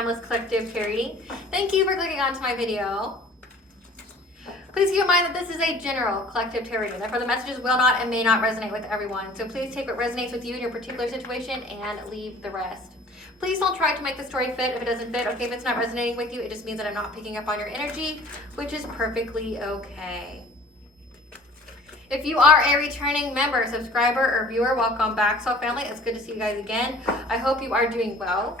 timeless collective tarot reading. Thank you for clicking onto my video. Please keep in mind that this is a general collective tarot reading. Therefore, the messages will not and may not resonate with everyone. So please take what resonates with you in your particular situation and leave the rest. Please don't try to make the story fit if it doesn't fit. Okay, if it's not resonating with you, it just means that I'm not picking up on your energy, which is perfectly okay. If you are a returning member, subscriber, or viewer, welcome back, Soul Family. It's good to see you guys again. I hope you are doing well.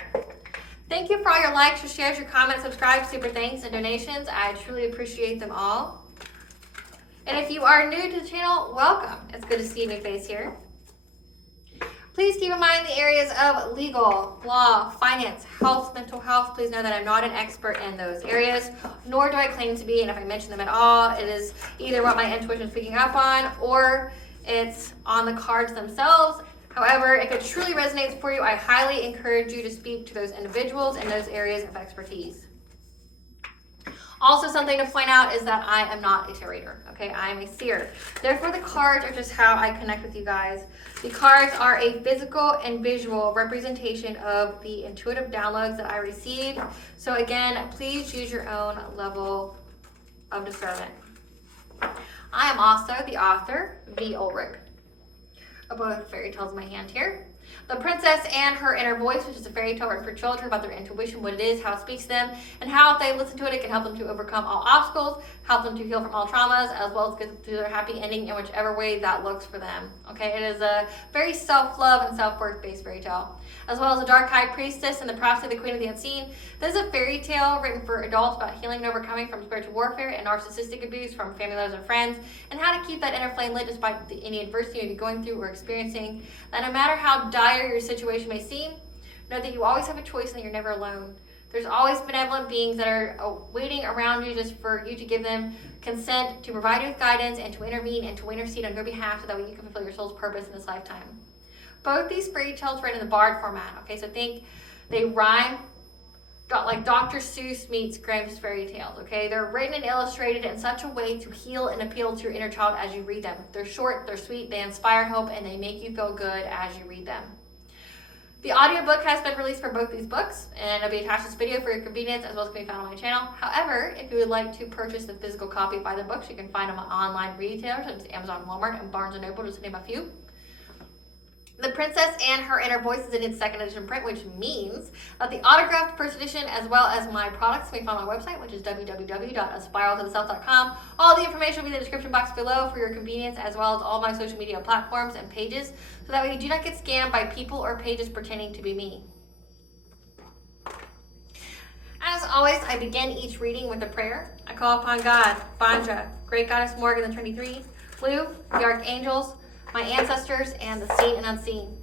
Thank you for all your likes, your shares, your comments, subscribes, super thanks, and donations. I truly appreciate them all. And if you are new to the channel, welcome. It's good to see a new face here. Please keep in mind the areas of legal, law, finance, health, mental health. Please know that I'm not an expert in those areas, nor do I claim to be. And if I mention them at all, it is either what my intuition is picking up on or it's on the cards themselves. However, if it truly resonates for you, I highly encourage you to speak to those individuals in those areas of expertise. Also, something to point out is that I am not a tarot reader, okay? I am a seer. Therefore, the cards are just how I connect with you guys. The cards are a physical and visual representation of the intuitive downloads that I received. So again, please use your own level of discernment. I am also the author, V. Ulrich, of both fairy tales in my hand here. The Princess and Her Inner Voice, which is a fairy tale written for children about their intuition, what it is, how it speaks to them, and how if they listen to it, it can help them to overcome all obstacles, help them to heal from all traumas, as well as get to their happy ending in whichever way that looks for them. Okay, it is a very self-love and self-worth based fairy tale. As well as The Dark High Priestess and The Prophecy of the Queen of the Unseen. This is a fairy tale written for adults about healing and overcoming from spiritual warfare and narcissistic abuse from family, lovers, and friends, and how to keep that inner flame lit despite any adversity you may be going through or experiencing. That no matter how dire your situation may seem, know that you always have a choice and that you're never alone. There's always benevolent beings that are waiting around you just for you to give them consent to provide you with guidance and to intervene and to intercede on your behalf so that way you can fulfill your soul's purpose in this lifetime. Both these fairy tales written in the Bard format, okay? So think they rhyme like Dr. Seuss meets Grimm's fairy tales, okay? They're written and illustrated in such a way to heal and appeal to your inner child as you read them. They're short, they're sweet, they inspire hope, and they make you feel good as you read them. The audiobook has been released for both these books, and it'll be attached to this video for your convenience, as well as can be found on my channel. However, if you would like to purchase the physical copy of either books, you can find them on online retailers such as Amazon, Walmart, and Barnes & Noble, just to name a few. The Princess and Her Inner Voice is in its second edition print, which means that the autographed first edition, as well as my products, can be found on my website, which is www.aspiraltotheself.com. All the information will be in the description box below for your convenience, as well as all my social media platforms and pages, so that way you do not get scammed by people or pages pretending to be me. As always, I begin each reading with a prayer. I call upon God, Bandra, Great Goddess Morgan, the Trinity Three, Blue, the Archangels, my ancestors, and the seen and unseen.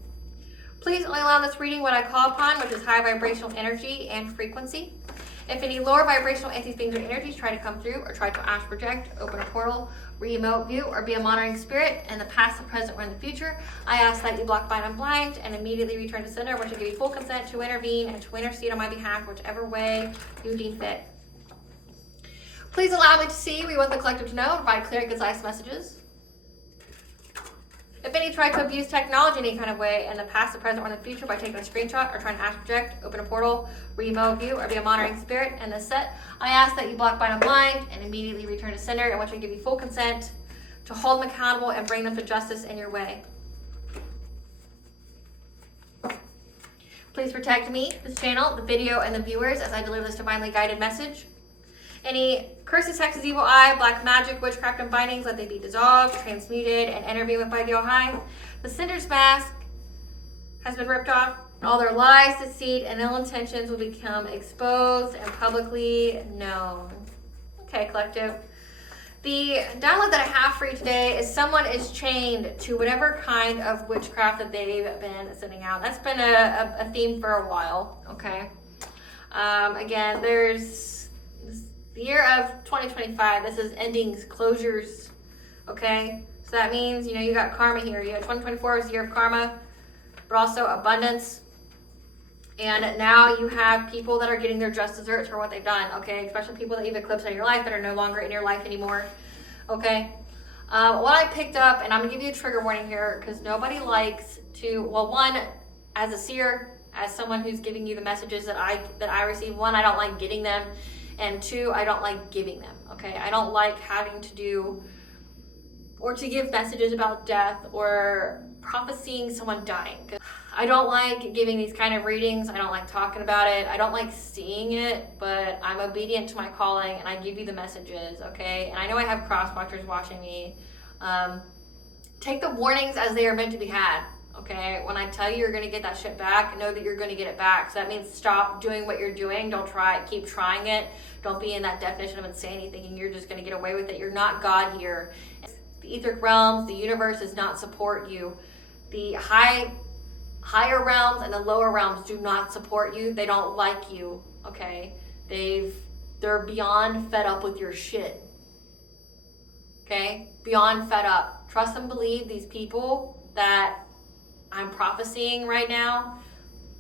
Please only allow this reading what I call upon, which is high vibrational energy and frequency. If any lower vibrational entities, beings, or energies try to come through or try to astral project, open a portal, remote view, or be a monitoring spirit in the past, the present, or in the future, I ask that you block, bind, and blind, and immediately return to sender, which will give you full consent to intervene and to intercede on my behalf, whichever way you deem fit. Please allow me to see we want the collective to know and provide clear and concise messages. If any try to abuse technology in any kind of way in the past, the present, or in the future by taking a screenshot or trying to astral project, open a portal, remote view, or be a monitoring spirit in this set, I ask that you block, bind, and blind, and immediately return to sender, in which I give you full consent to hold them accountable and bring them to justice in your way. Please protect me, this channel, the video, and the viewers as I deliver this divinely guided message. Any curses, hexes, evil eye, black magic, witchcraft, and bindings, let they be dissolved, transmuted, and intervened with by the All-High. The sender's mask has been ripped off. All their lies, deceit, and ill intentions will become exposed and publicly known. Okay, collective. The download that I have for you today is someone is chained to whatever kind of witchcraft that they've been sending out. That's been a theme for a while, okay? Again, there's the year of 2025, this is endings, closures, okay? So that means, you got karma here. You have 2024 is the year of karma, but also abundance. And now you have people that are getting their just desserts for what they've done, okay? Especially people that you've eclipsed out of your life that are no longer in your life anymore, okay? What I picked up, and I'm gonna give you a trigger warning here, because nobody likes to, well, one, as a seer, as someone who's giving you the messages that I receive. One, I don't like getting them, and two, I don't like giving them, okay? I don't like having to do or to give messages about death or prophesying someone dying. I don't like giving these kind of readings. I don't like talking about it. I don't like seeing it, but I'm obedient to my calling and I give you the messages, okay? And I know I have cross-watchers watching me. Take the warnings as they are meant to be had, okay? When I tell you you're gonna get that shit back, know that you're gonna get it back. So that means stop doing what you're doing. Don't try it, keep trying it. Don't be in that definition of insanity thinking you're just gonna get away with it. You're not God here. The etheric realms, the universe does not support you. The higher realms and the lower realms do not support you. They don't like you, okay? They're beyond fed up with your shit, okay? Beyond fed up. Trust and believe these people that I'm prophesying right now.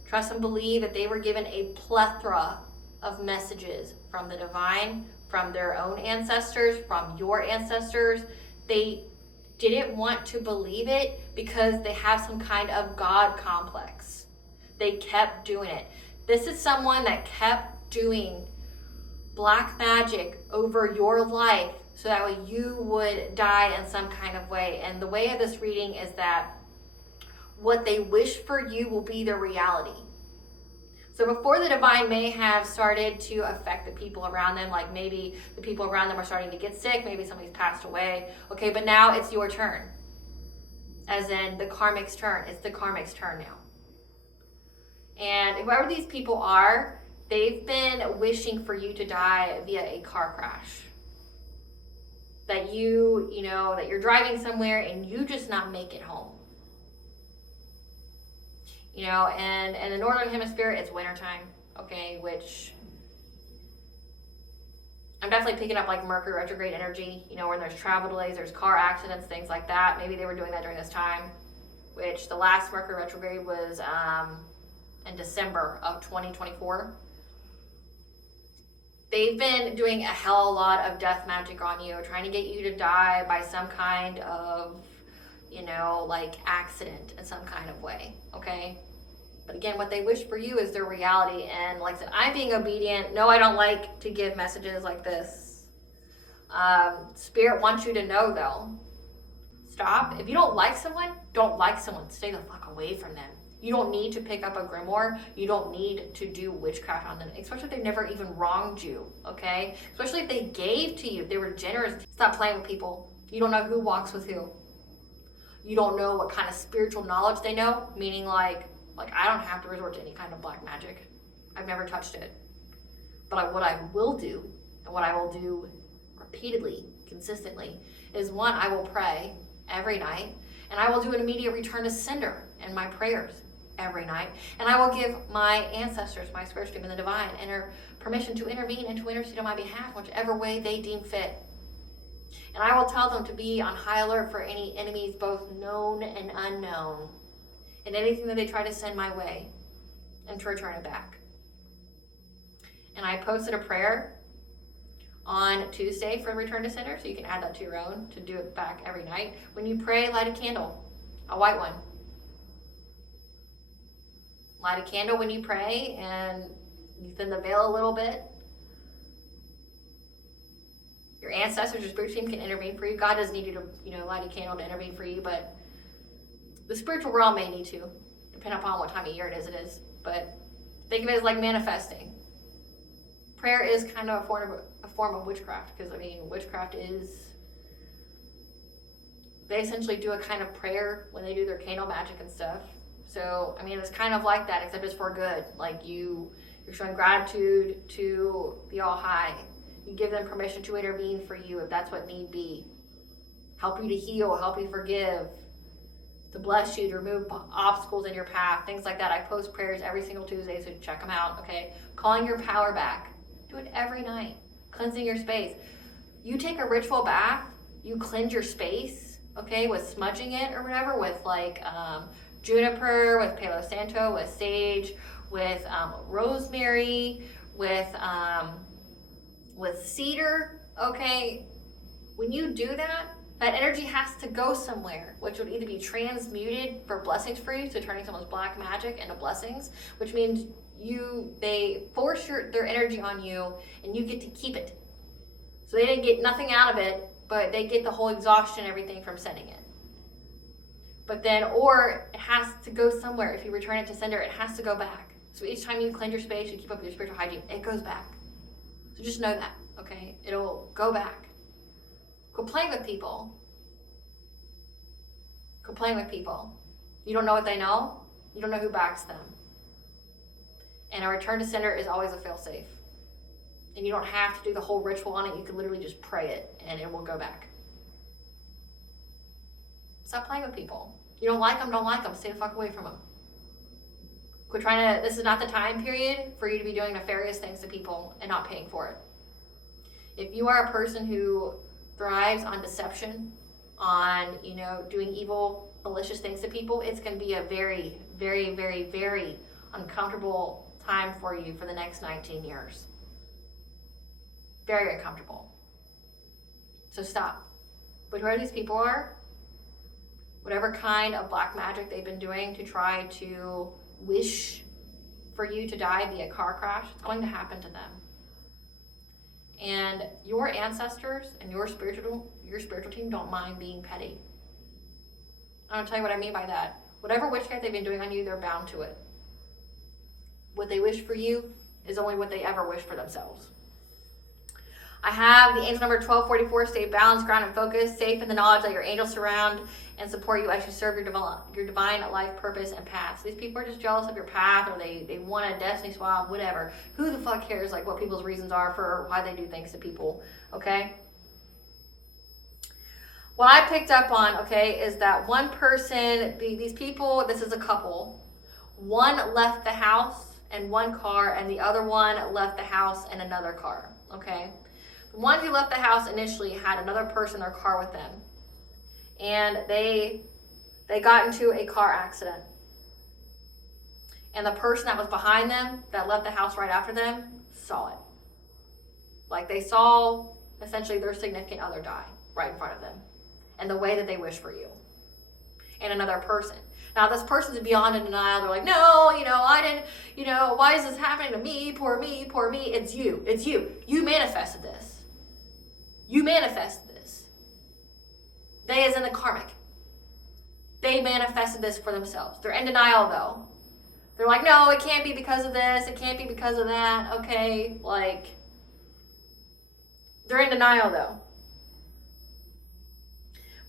Trust and believe that they were given a plethora of messages from the divine, from their own ancestors, from your ancestors. They didn't want to believe it because they have some kind of God complex. They kept doing it. This is someone that kept doing black magic over your life so that way you would die in some kind of way. And the way of this reading is that what they wish for you will be their reality. So before the divine may have started to affect the people around them, like maybe the people around them are starting to get sick, maybe somebody's passed away, okay, but now it's your turn. As in the karmic's turn. It's the karmic's turn now. And whoever these people are, they've been wishing for you to die via a car crash. That that you're driving somewhere and you just not make it home. And in the northern hemisphere, it's wintertime, okay, which I'm definitely picking up like Mercury retrograde energy, when there's travel delays, there's car accidents, things like that. Maybe they were doing that during this time, which the last Mercury retrograde was in December of 2024. They've been doing a hell of a lot of death magic on you, trying to get you to die by some kind of, accident in some kind of way, okay? But again, what they wish for you is their reality. And like I said, I'm being obedient. No, I don't like to give messages like this. Spirit wants you to know, though. Stop. If you don't like someone, stay the fuck away from them. You don't need to pick up a grimoire. You don't need to do witchcraft on them, especially if they've never even wronged you, okay? Especially if they gave to you, if they were generous. Stop playing with people. You don't know who walks with who. You don't know what kind of spiritual knowledge they know, meaning like I don't have to resort to any kind of black magic. I've never touched it. But what I will do, and what I will do repeatedly, consistently, is one, I will pray every night, and I will do an immediate return to sender in my prayers every night, and I will give my ancestors, my spirit stream and the divine, permission to intervene and to intercede on my behalf, whichever way they deem fit. And I will tell them to be on high alert for any enemies, both known and unknown, and anything that they try to send my way, and to return it back. And I posted a prayer on Tuesday for Return to Sender, so you can add that to your own to do it back every night. When you pray, light a candle, a white one. Light a candle when you pray, and you thin the veil a little bit. Your ancestors, your spirit team can intervene for you. God doesn't need you to, light a candle to intervene for you, but the spiritual realm may need to, depending upon what time of year it is. But think of it as like manifesting. Prayer is kind of a form of witchcraft, because witchcraft is, they essentially do a kind of prayer when they do their candle magic and stuff. So it's kind of like that, except it's for good. Like you're showing gratitude to the All High. You give them permission to intervene for you if that's what need be. Help you to heal, help you forgive, to bless you, to remove obstacles in your path, things like that. I post prayers every single Tuesday, so check them out, okay? Calling your power back. Do it every night. Cleansing your space. You take a ritual bath, you cleanse your space, okay, with smudging it or whatever, with juniper, with Palo Santo, with sage, with rosemary, with cedar, okay? When you do that, that energy has to go somewhere, which would either be transmuted for blessings for you, so turning someone's black magic into blessings, which means they force their energy on you and you get to keep it. So they didn't get nothing out of it, but they get the whole exhaustion and everything from sending it. But then, or it has to go somewhere. If you return it to sender, it has to go back. So each time you cleanse your space, you keep up your spiritual hygiene, it goes back. So just know that, okay? It'll go back. Quit playing with people. Quit playing with people. You don't know what they know. You don't know who backs them. And a return to sender is always a fail-safe. And you don't have to do the whole ritual on it. You can literally just pray it and it will go back. Stop playing with people. You don't like them, stay the fuck away from them. Quit trying to, this is not the time period for you to be doing nefarious things to people and not paying for it. If you are a person who thrives on deception, on, doing evil, malicious things to people, it's going to be a very, very, very, very uncomfortable time for you for the next 19 years. Very uncomfortable. So stop. But whoever these people are, whatever kind of black magic they've been doing to try to wish for you to die via car crash, it's going to happen to them. And your ancestors and your spiritual team don't mind being petty. I'm gonna tell you what I mean by that. Whatever witchcraft they've been doing on you, they're bound to it. What they wish for you is only what they ever wish for themselves. I have the angel number 1244, stay balanced, grounded, and focused, safe in the knowledge that your angels surround and support you as you serve your divine life purpose and path. So these people are just jealous of your path, or they want a destiny swap, whatever. Who the fuck cares what people's reasons are for why they do things to people, okay? What I picked up on, okay, is that one person, these people, this is a couple. One left the house and one car, and the other one left the house and another car, okay? The one who left the house initially had another person in their car with them. And they got into a car accident. And the person that was behind them, that left the house right after them, saw it. Like they saw, essentially, their significant other die right in front of them. And the way that they wish for you. And another person. Now, this person's beyond in denial. They're like, no, I didn't, why is this happening to me? Poor me, poor me. It's you. It's you. You manifested this. You manifested this. They as in the karmic. They manifested this for themselves. They're in denial, though. They're like, no, it can't be because of this. It can't be because of that. Okay, they're in denial, though.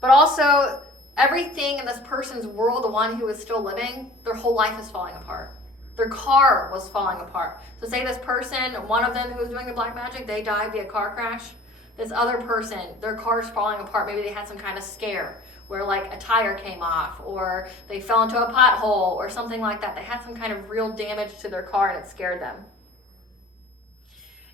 But also, everything in this person's world, the one who is still living, their whole life is falling apart. Their car was falling apart. So say this person, one of them who was doing the black magic, they died via car crash. This other person, their car's falling apart. Maybe they had some kind of scare where a tire came off, or they fell into a pothole or something like that. They had some kind of real damage to their car and it scared them.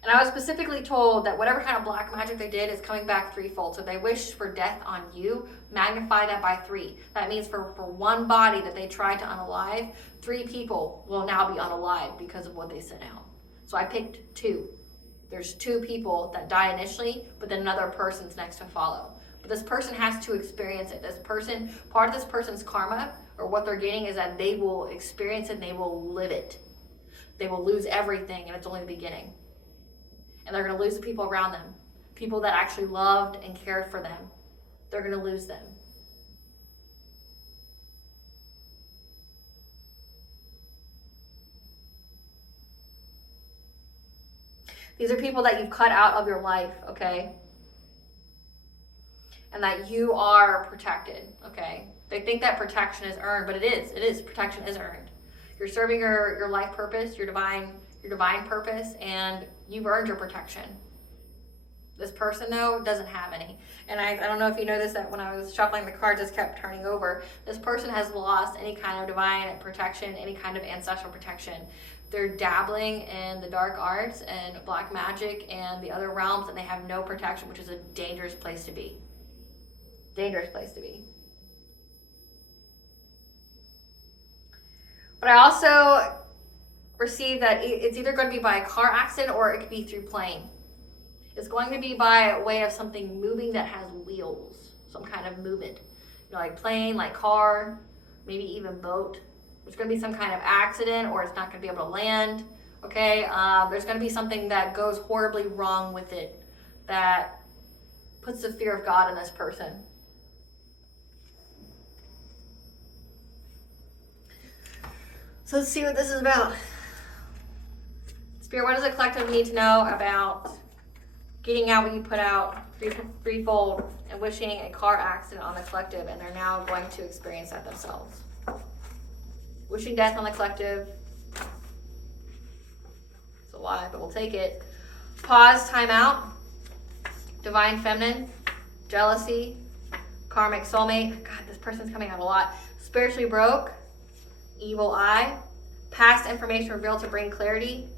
And I was specifically told that whatever kind of black magic they did is coming back threefold. So if they wish for death on you, magnify that by 3. That means for one body that they tried to unalive, 3 people will now be unalive because of what they sent out. So I picked 2. There's 2 people that die initially, but then another person's next to follow. But this person has to experience it. Part of this person's karma, or what they're getting, is that they will experience it and they will live it. They will lose everything, and it's only the beginning. And they're going to lose the people around them. People that actually loved and cared for them. They're going to lose them. These are people that you've cut out of your life, okay? And that you are protected, okay? They think that protection is earned, but it is. Protection is earned. You're serving your life purpose, your divine purpose, and you've earned your protection. This person, though, doesn't have any. And I don't know if you noticed that when I was shuffling the cards, just kept turning over. This person has lost any kind of divine protection, any kind of ancestral protection. They're dabbling in the dark arts and black magic and the other realms, and they have no protection, which is a dangerous place to be. Dangerous place to be. But I also received that it's either going to be by a car accident or it could be through plane. It's going to be by way of something moving that has wheels. some kind of movement. You know, like plane, like car, maybe even boat. There's going to be some kind of accident, or it's not going to be able to land. Okay, there's going to be something that goes horribly wrong with it that puts the fear of God in this person. So let's see what this is about. Spirit, what does the collective need to know about getting out what you put out, threefold, and wishing a car accident on the collective, and they're now going to experience that themselves? Wishing death on the collective. It's a lie, but we'll take it. Pause, time out. Divine feminine, jealousy, karmic soulmate. God, this person's coming out a lot. Spiritually broke, evil eye, past information revealed to bring clarity,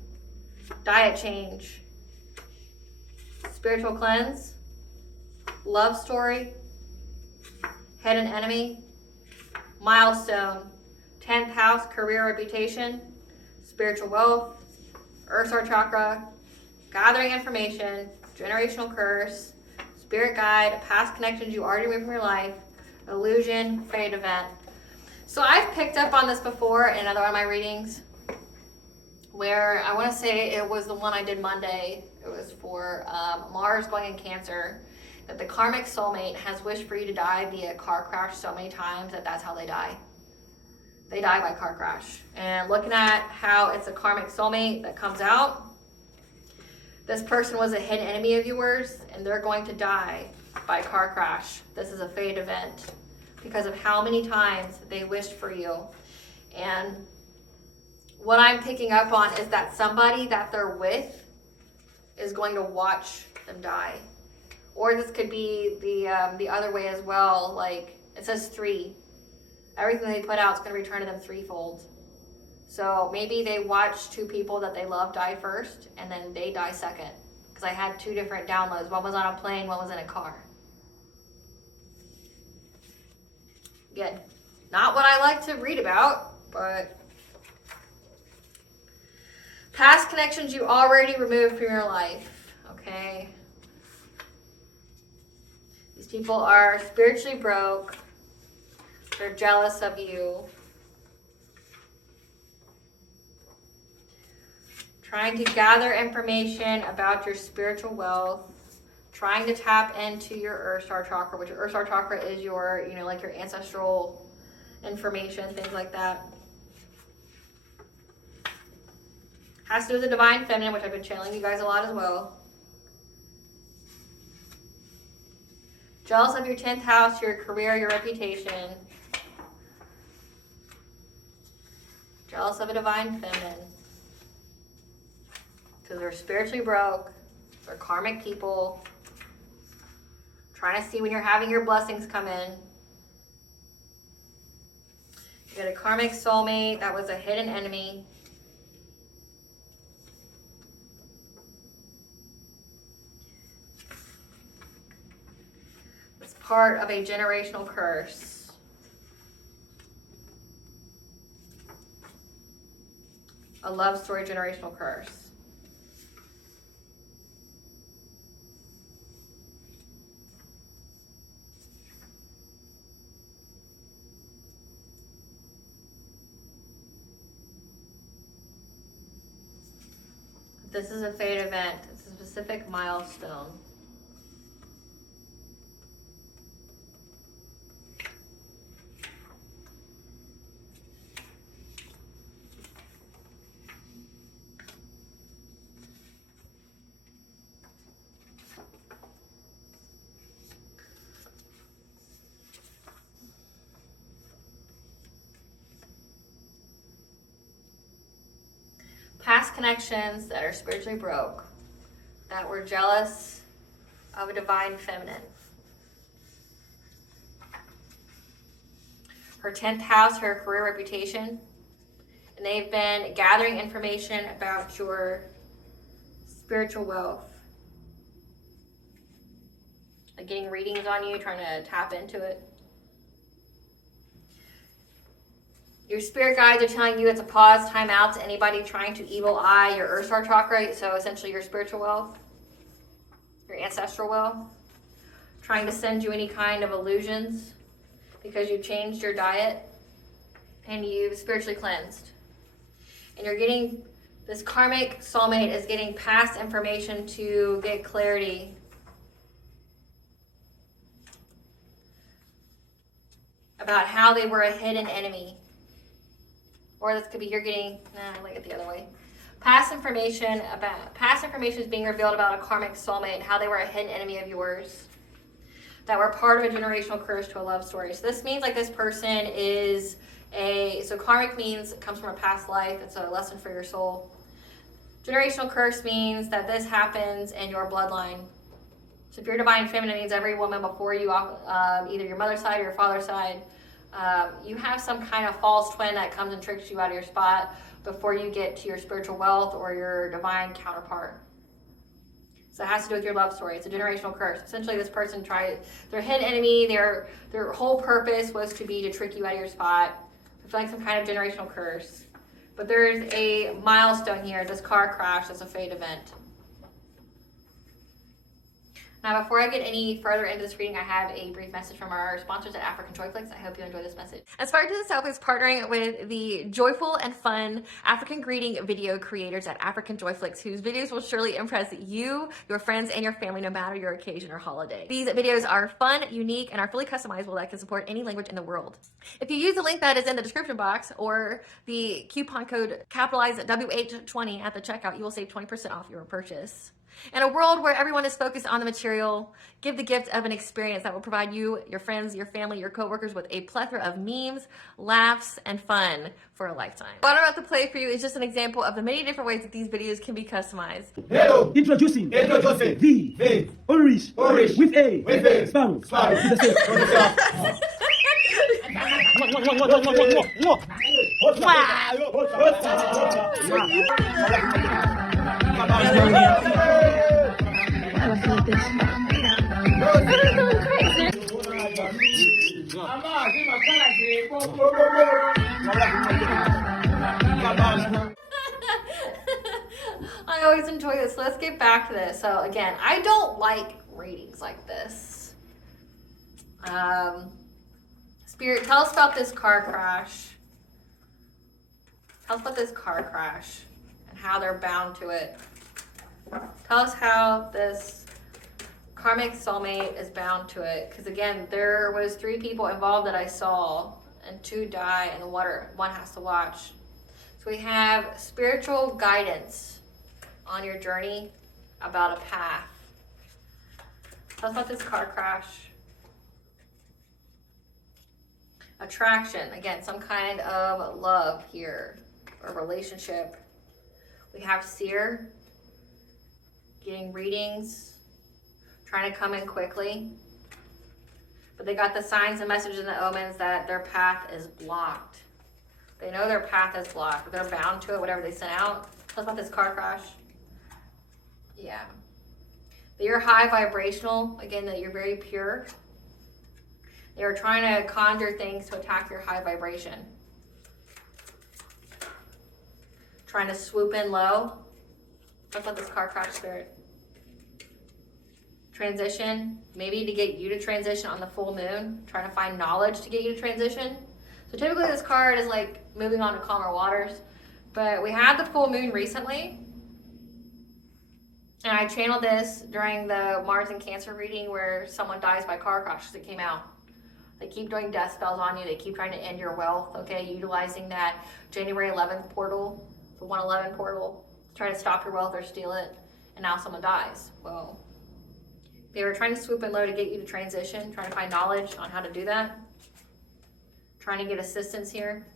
diet change, spiritual cleanse, love story, hidden enemy, milestone, 10th house, career reputation, spiritual wealth, earth star chakra, gathering information, generational curse, spirit guide, past connections you already removed from your life, illusion, fate event. So I've picked up on this before in another one of my readings, where I want to say it was the one I did Monday. It was for Mars going in Cancer, that the karmic soulmate has wished for you to die via car crash so many times that that's how they die. They die by car crash. And looking at how it's a karmic soulmate that comes out, this person was a hidden enemy of yours, and they're going to die by car crash. This is a fate event because of how many times they wished for you. And what I'm picking up on is that somebody that they're with is going to watch them die. Or this could be the other way as well. Like, it says 3. Everything they put out is going to return to them threefold. So maybe they watch 2 people that they love die first, and then they die second. Because I had 2 different downloads. One was on a plane, one was in a car. Again, not what I like to read about, but past connections you already removed from your life, okay? These people are spiritually broke. They're jealous of you. Trying to gather information about your spiritual wealth. Trying to tap into your earth star chakra, which your earth star chakra is your, you know, like your ancestral information, things like that. Has to do with the divine feminine, which I've been channeling you guys a lot as well. Jealous of your 10th house, your career, your reputation. Jealous of a divine feminine. Because they're spiritually broke. They're karmic people. Trying to see when you're having your blessings come in. You got a karmic soulmate that was a hidden enemy. It's part of a generational curse. A love story generational curse. This is a fate event. It's a specific milestone. Past connections that are spiritually broke, that were jealous of a divine feminine. Her 10th house, her career reputation. And they've been gathering information about your spiritual wealth. Like getting readings on you, trying to tap into it. Your spirit guides are telling you it's a pause, time out to anybody trying to evil eye your earth star chakra, so essentially your spiritual wealth, your ancestral wealth. trying to send you any kind of illusions because you've changed your diet and you've spiritually cleansed. And you're getting, this karmic soulmate is getting past information to get clarity about how they were a hidden enemy. Or this could be you're getting, look at the other way. Past information is being revealed about a karmic soulmate, how they were a hidden enemy of yours, that were part of a generational curse to a love story. So this means like this person is so karmic means it comes from a past life. It's a lesson for your soul. Generational curse means that this happens in your bloodline. So if you're divine feminine, means every woman before you, either your mother's side or your father's side, you have some kind of false twin that comes and tricks you out of your spot before you get to your spiritual wealth or your divine counterpart. So it has to do with your love story. It's a generational curse. Essentially, this person their hidden enemy, their whole purpose was to trick you out of your spot, fulfilling some kind of generational curse. But there's a milestone here, this car crash, that's a fate event. Now, before I get any further into this reading, I have a brief message from our sponsors at Africanjoyflix. I hope you enjoy this message. Aspiraltotheself is partnering with the joyful and fun African greeting video creators at Africanjoyflix, whose videos will surely impress you, your friends, and your family, no matter your occasion or holiday. These videos are fun, unique, and are fully customizable that can support any language in the world. If you use the link that is in the description box or the coupon code capitalized WH20 at the checkout, you will save 20% off your purchase. In a world where everyone is focused on the material, give the gift of an experience that will provide you, your friends, your family, your coworkers with a plethora of memes, laughs, and fun for a lifetime. What I'm about to play for you is just an example of the many different ways that these videos can be customized. Hello, introducing the Irish with a sparrow. I always enjoy this. So let's get back to this. So again, I don't like readings like this. Spirit, tell us about this car crash. Tell us about this car crash and how they're bound to it. Tell us how this karmic soulmate is bound to it. Because again, there was 3 people involved that I saw, and 2 die, and one has to watch. So we have spiritual guidance on your journey about a path. Tell us about this car crash. Attraction, again, some kind of love here or relationship. We have seer, getting readings, trying to come in quickly. But they got the signs and messages and the omens that their path is blocked. They know their path is blocked, but they're bound to it, whatever they sent out. Tell us about this car crash. Yeah. That you're high vibrational, again, that you're very pure. They were trying to conjure things to attack your high vibration. Trying to swoop in low. Talk about this car crash, Spirit. Transition, maybe to get you to transition on the full moon. Trying to find knowledge to get you to transition. So typically this card is like moving on to calmer waters. But we had the full moon recently. And I channeled this during the Mars and Cancer reading where someone dies by car crash that came out. They keep doing death spells on you. They keep trying to end your wealth, okay? Utilizing that January 11th portal, the 111 portal, trying to stop your wealth or steal it, and now someone dies. Well, they were trying to swoop in low to get you to transition, trying to find knowledge on how to do that, trying to get assistance here.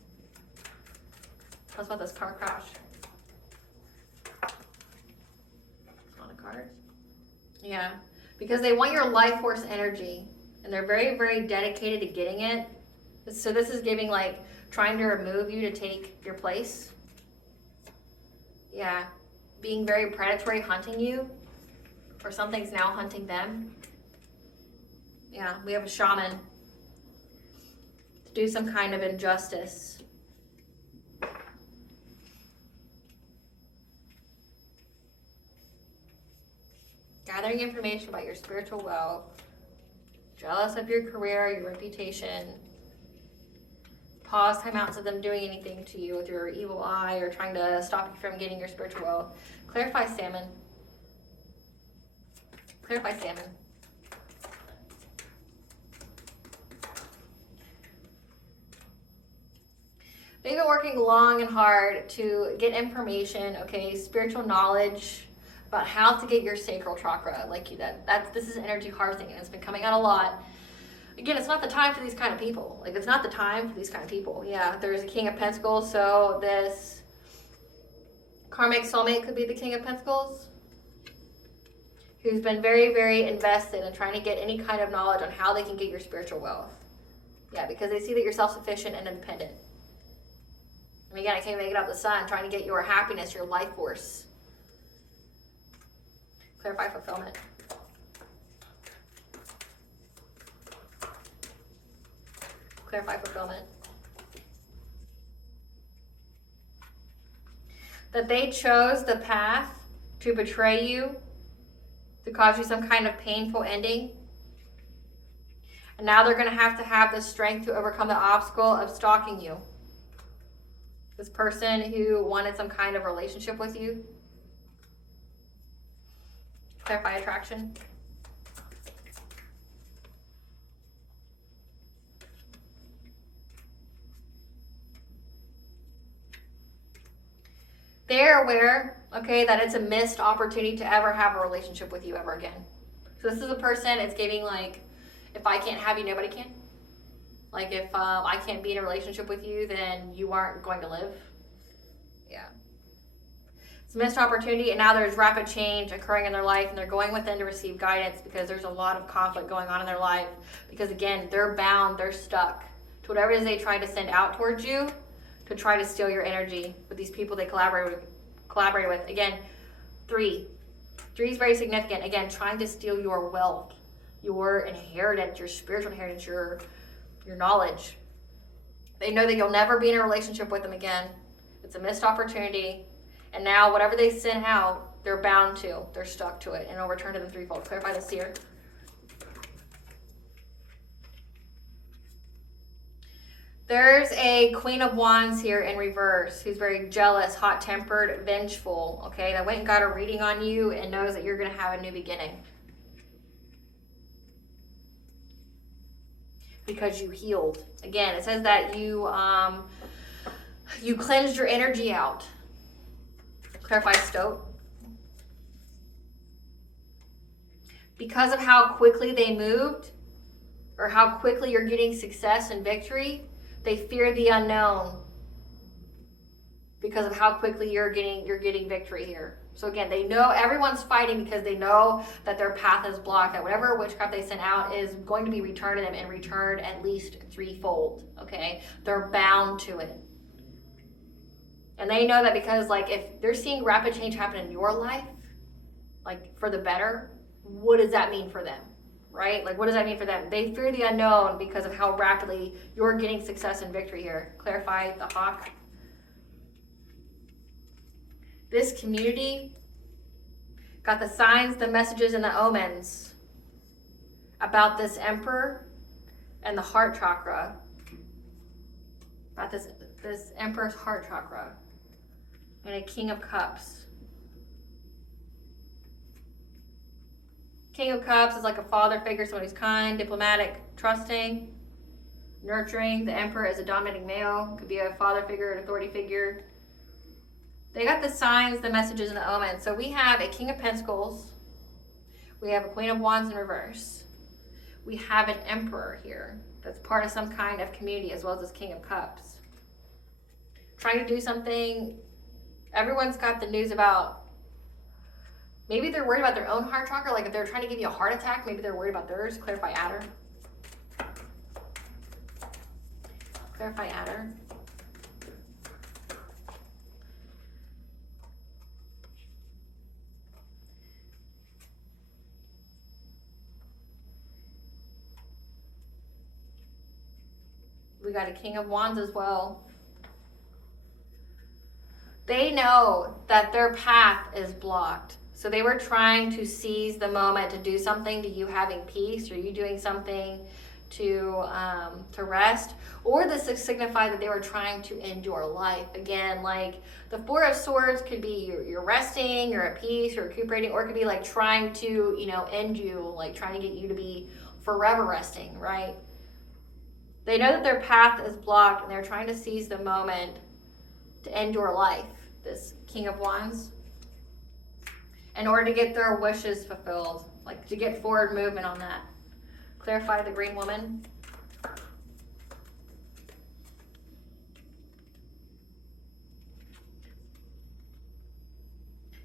Tell us about this car crash. It's not a card. Yeah, because they want your life force energy. And they're very, very dedicated to getting it. So this is giving like trying to remove you to take your place. Yeah. Being very predatory, hunting you. Or something's now hunting them. Yeah, we have a shaman. To do some kind of injustice. Gathering information about your spiritual wealth. Jealous of your career, your reputation. Pause timeouts of them doing anything to you with your evil eye or trying to stop you from getting your spiritual wealth. Clarify salmon. Clarify salmon. They've been working long and hard to get information, okay, spiritual knowledge about how to get your sacral chakra. Like this is energy harvesting, and it's been coming out a lot. Again, it's not the time for these kind of people. Like, it's not the time for these kind of people. Yeah, there's a King of Pentacles, so this karmic soulmate could be the King of Pentacles, who's been very, very invested in trying to get any kind of knowledge on how they can get your spiritual wealth. Yeah, because they see that you're self-sufficient and independent. And again, I can't make it out the sun, trying to get your happiness, your life force. Clarify fulfillment. Clarify fulfillment. That they chose the path to betray you, to cause you some kind of painful ending. And now they're going to have the strength to overcome the obstacle of stalking you. This person who wanted some kind of relationship with you. Clarify attraction. They're aware, okay, that it's a missed opportunity to ever have a relationship with you ever again. So this is a person, it's giving like, if I can't have you, nobody can. Like if I can't be in a relationship with you, then you aren't going to live. Yeah. It's a missed opportunity, and now there's rapid change occurring in their life, and they're going within to receive guidance because there's a lot of conflict going on in their life. Because again, they're bound, they're stuck to whatever it is they try to send out towards you to try to steal your energy with these people they collaborate with. Again, 3 is very significant. Again, trying to steal your wealth, your inheritance, your spiritual inheritance, your knowledge. They know that you'll never be in a relationship with them again. It's a missed opportunity. And now whatever they send out, they're bound to. They're stuck to it. And it'll return to them threefold. Clarify the seer. There's a Queen of Wands here in reverse who's very jealous, hot-tempered, vengeful, okay? That went and got a reading on you and knows that you're going to have a new beginning. Because you healed. Again, it says that you cleansed your energy out. Clarify stoat. Because of how quickly they moved, or how quickly you're getting success and victory, they fear the unknown because of how quickly you're getting victory here. So again, they know everyone's fighting because they know that their path is blocked, that whatever witchcraft they sent out is going to be returned to them and returned at least threefold, okay? They're bound to it. And they know that because like if they're seeing rapid change happen in your life, like for the better, what does that mean for them? Right? Like, what does that mean for them? They fear the unknown because of how rapidly you're getting success and victory here. Clarify the hawk. This community got the signs, the messages, and the omens about this emperor and the heart chakra. About this emperor's heart chakra and a King of Cups. King of Cups is like a father figure, someone who's kind, diplomatic, trusting, nurturing. The Emperor is a dominating male. Could be a father figure, an authority figure. They got the signs, the messages, and the omens. So we have a King of Pentacles. We have a Queen of Wands in reverse. We have an Emperor here that's part of some kind of community, as well as this King of Cups. Trying to do something. Everyone's got the news about, maybe they're worried about their own heart chakra. Like if they're trying to give you a heart attack, maybe they're worried about theirs. Clarify adder. Clarify adder. We got a King of Wands as well. They know that their path is blocked. So they were trying to seize the moment to do something, to you having peace, or you doing something to rest, or this signified that they were trying to end your life. Again, like the Four of Swords could be you're resting, you're at peace, you're recuperating, or it could be like trying to, you know, end you, like trying to get you to be forever resting, right? They know that their path is blocked and they're trying to seize the moment to end your life, this King of Wands, in order to get their wishes fulfilled, like to get forward movement on that. Clarify the green woman.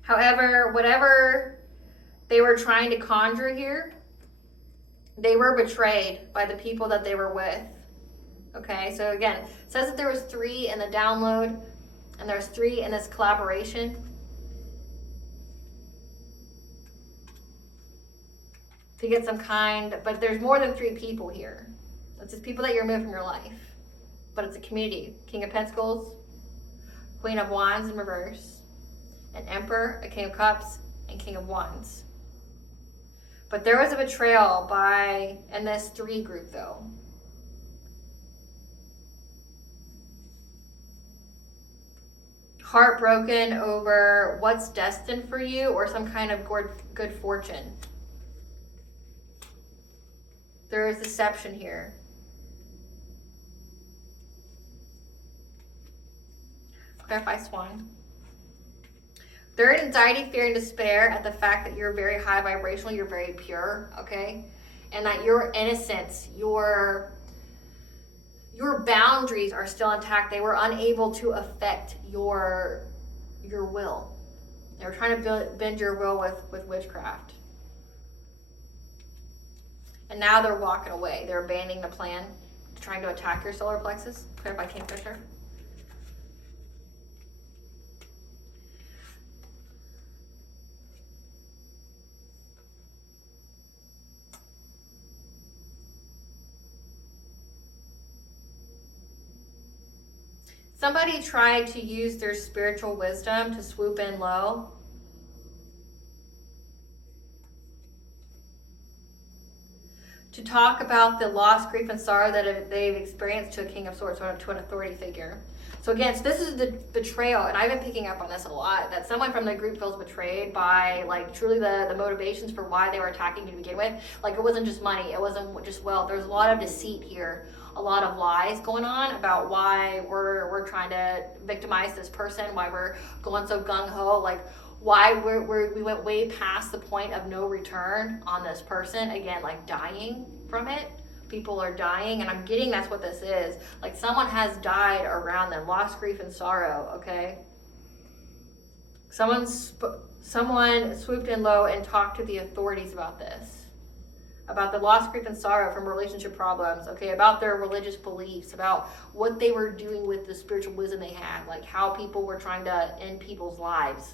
However, whatever they were trying to conjure here, they were betrayed by the people that they were with. Okay, so again, it says that there was 3 in the download, and there's 3 in this collaboration. To get some kind, but there's more than 3 people here. It's just people that you're removed from your life. But it's a community. King of Pentacles, Queen of Wands in reverse, an Emperor, a King of Cups, and King of Wands. But there was a betrayal in this 3 group though. Heartbroken over what's destined for you or some kind of good fortune. There is deception here. Clarify Swan. They're in anxiety, fear, and despair at the fact that you're very high vibrational, you're very pure, okay? And that your innocence, your boundaries are still intact. They were unable to affect your will. They were trying to bend your will with witchcraft. And now they're walking away. They're abandoning the plan, trying to attack your solar plexus. Clarify Kingfisher. Somebody tried to use their spiritual wisdom to swoop in low. To talk about the loss, grief, and sorrow that they've experienced to a King of Swords, to an authority figure. So again, so this is the betrayal, and I've been picking up on this a lot, that someone from the group feels betrayed by like truly the motivations for why they were attacking you to begin with. Like it wasn't just money, it wasn't just wealth. There's a lot of deceit here, a lot of lies going on about why we're trying to victimize this person, why we're going so gung-ho, like why we went way past the point of no return on this person. Again, like dying from it. People are dying, and I'm getting that's what this is. Like someone has died around them, loss, grief, and sorrow, okay? Someone swooped in low and talked to the authorities about this. About the loss, grief, and sorrow from relationship problems, okay? About their religious beliefs, about what they were doing with the spiritual wisdom they had, like how people were trying to end people's lives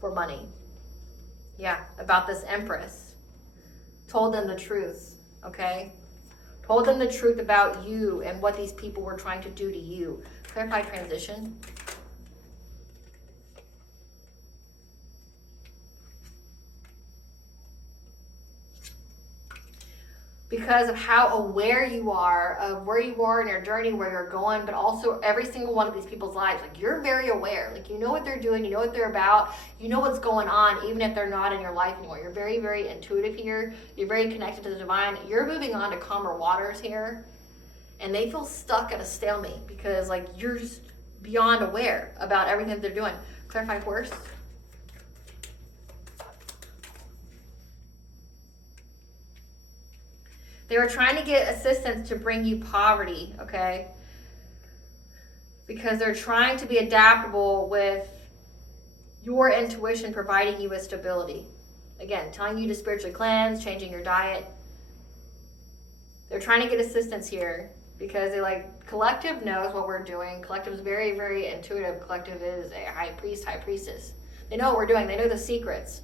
for money. Yeah, about this Empress. Told them the truth, okay? Told them the truth about you and what these people were trying to do to you. Clarify transition. Because of how aware you are of where you are in your journey, where you're going, but also every single one of these people's lives. Like you're very aware, like you know what they're doing, you know what they're about, you know what's going on, even if they're not in your life anymore. You're very, very intuitive here. You're very connected to the divine. You're moving on to calmer waters here. And they feel stuck at a stalemate because like you're just beyond aware about everything they're doing. Clarify Horse. They were trying to get assistance to bring you poverty, okay? Because they're trying to be adaptable with your intuition providing you with stability. Again, telling you to spiritually cleanse, changing your diet. They're trying to get assistance here because they like, collective knows what we're doing. Collective is very, very intuitive. Collective is a high priest, high priestess. They know what we're doing. They know the secrets.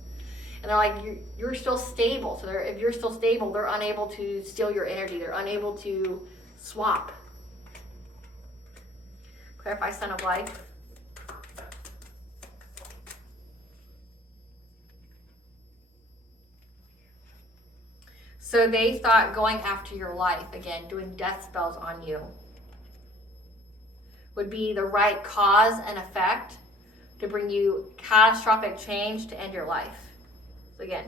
And they're like, you're still stable. So if you're still stable, they're unable to steal your energy. They're unable to swap. Clarify Sun of Life. So they thought going after your life, again, doing death spells on you, would be the right cause and effect to bring you catastrophic change to end your life. So again,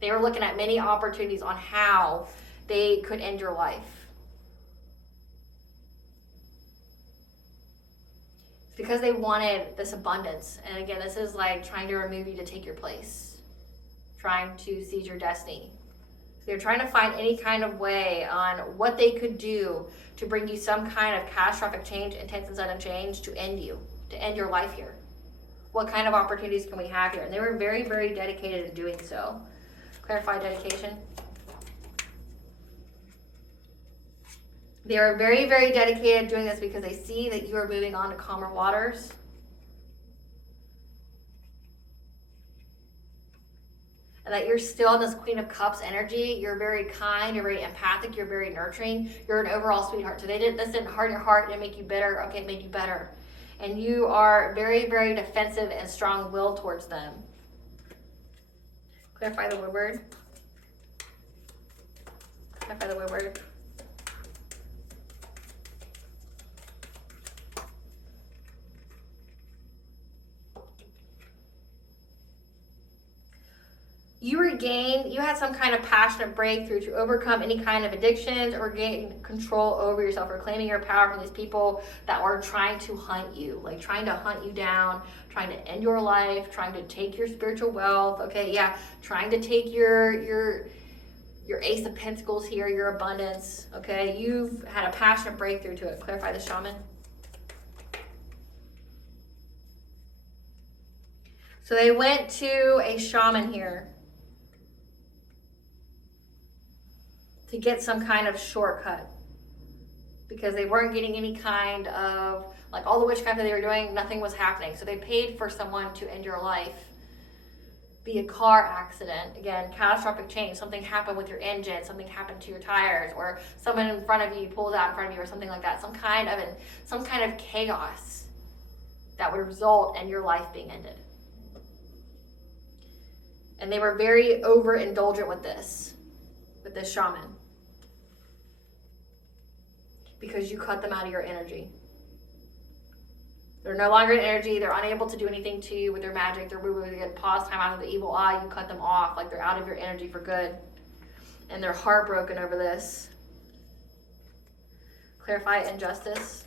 they were looking at many opportunities on how they could end your life. It's because they wanted this abundance. And again, this is like trying to remove you to take your place, trying to seize your destiny. They're trying to find any kind of way on what they could do to bring you some kind of catastrophic change, intense and sudden change to end you, to end your life here. What kind of opportunities can we have here? And they were very, very dedicated in doing so. Clarify dedication. They are very, very dedicated doing this because they see that you are moving on to calmer waters. And that you're still in this Queen of Cups energy. You're very kind, you're very empathic, you're very nurturing. You're an overall sweetheart. So this didn't harden your heart and make you bitter. Okay, it made you better. And you are very, very defensive and strong-willed towards them. Clarify the word. Clarify the word. You had some kind of passionate breakthrough to overcome any kind of addictions or gain control over yourself, or claiming your power from these people that were trying to hunt you, like trying to hunt you down, trying to end your life, trying to take your spiritual wealth. Okay, yeah, trying to take your Ace of Pentacles here, your abundance. Okay, you've had a passionate breakthrough to it. Clarify the shaman. So they went to a shaman here to get some kind of shortcut, because they weren't getting any kind of, like all the witchcraft that they were doing, nothing was happening. So they paid for someone to end your life. Be a car accident, again, catastrophic change, something happened with your engine, something happened to your tires, or someone in front of you pulled out in front of you, or something like that, some kind of chaos that would result in your life being ended. And they were very overindulgent with this shaman, because you cut them out of your energy. They're no longer in energy. They're unable to do anything to you with their magic. They're moving to pause time out of the evil eye. You cut them off, like they're out of your energy for good. And they're heartbroken over this. Clarify injustice.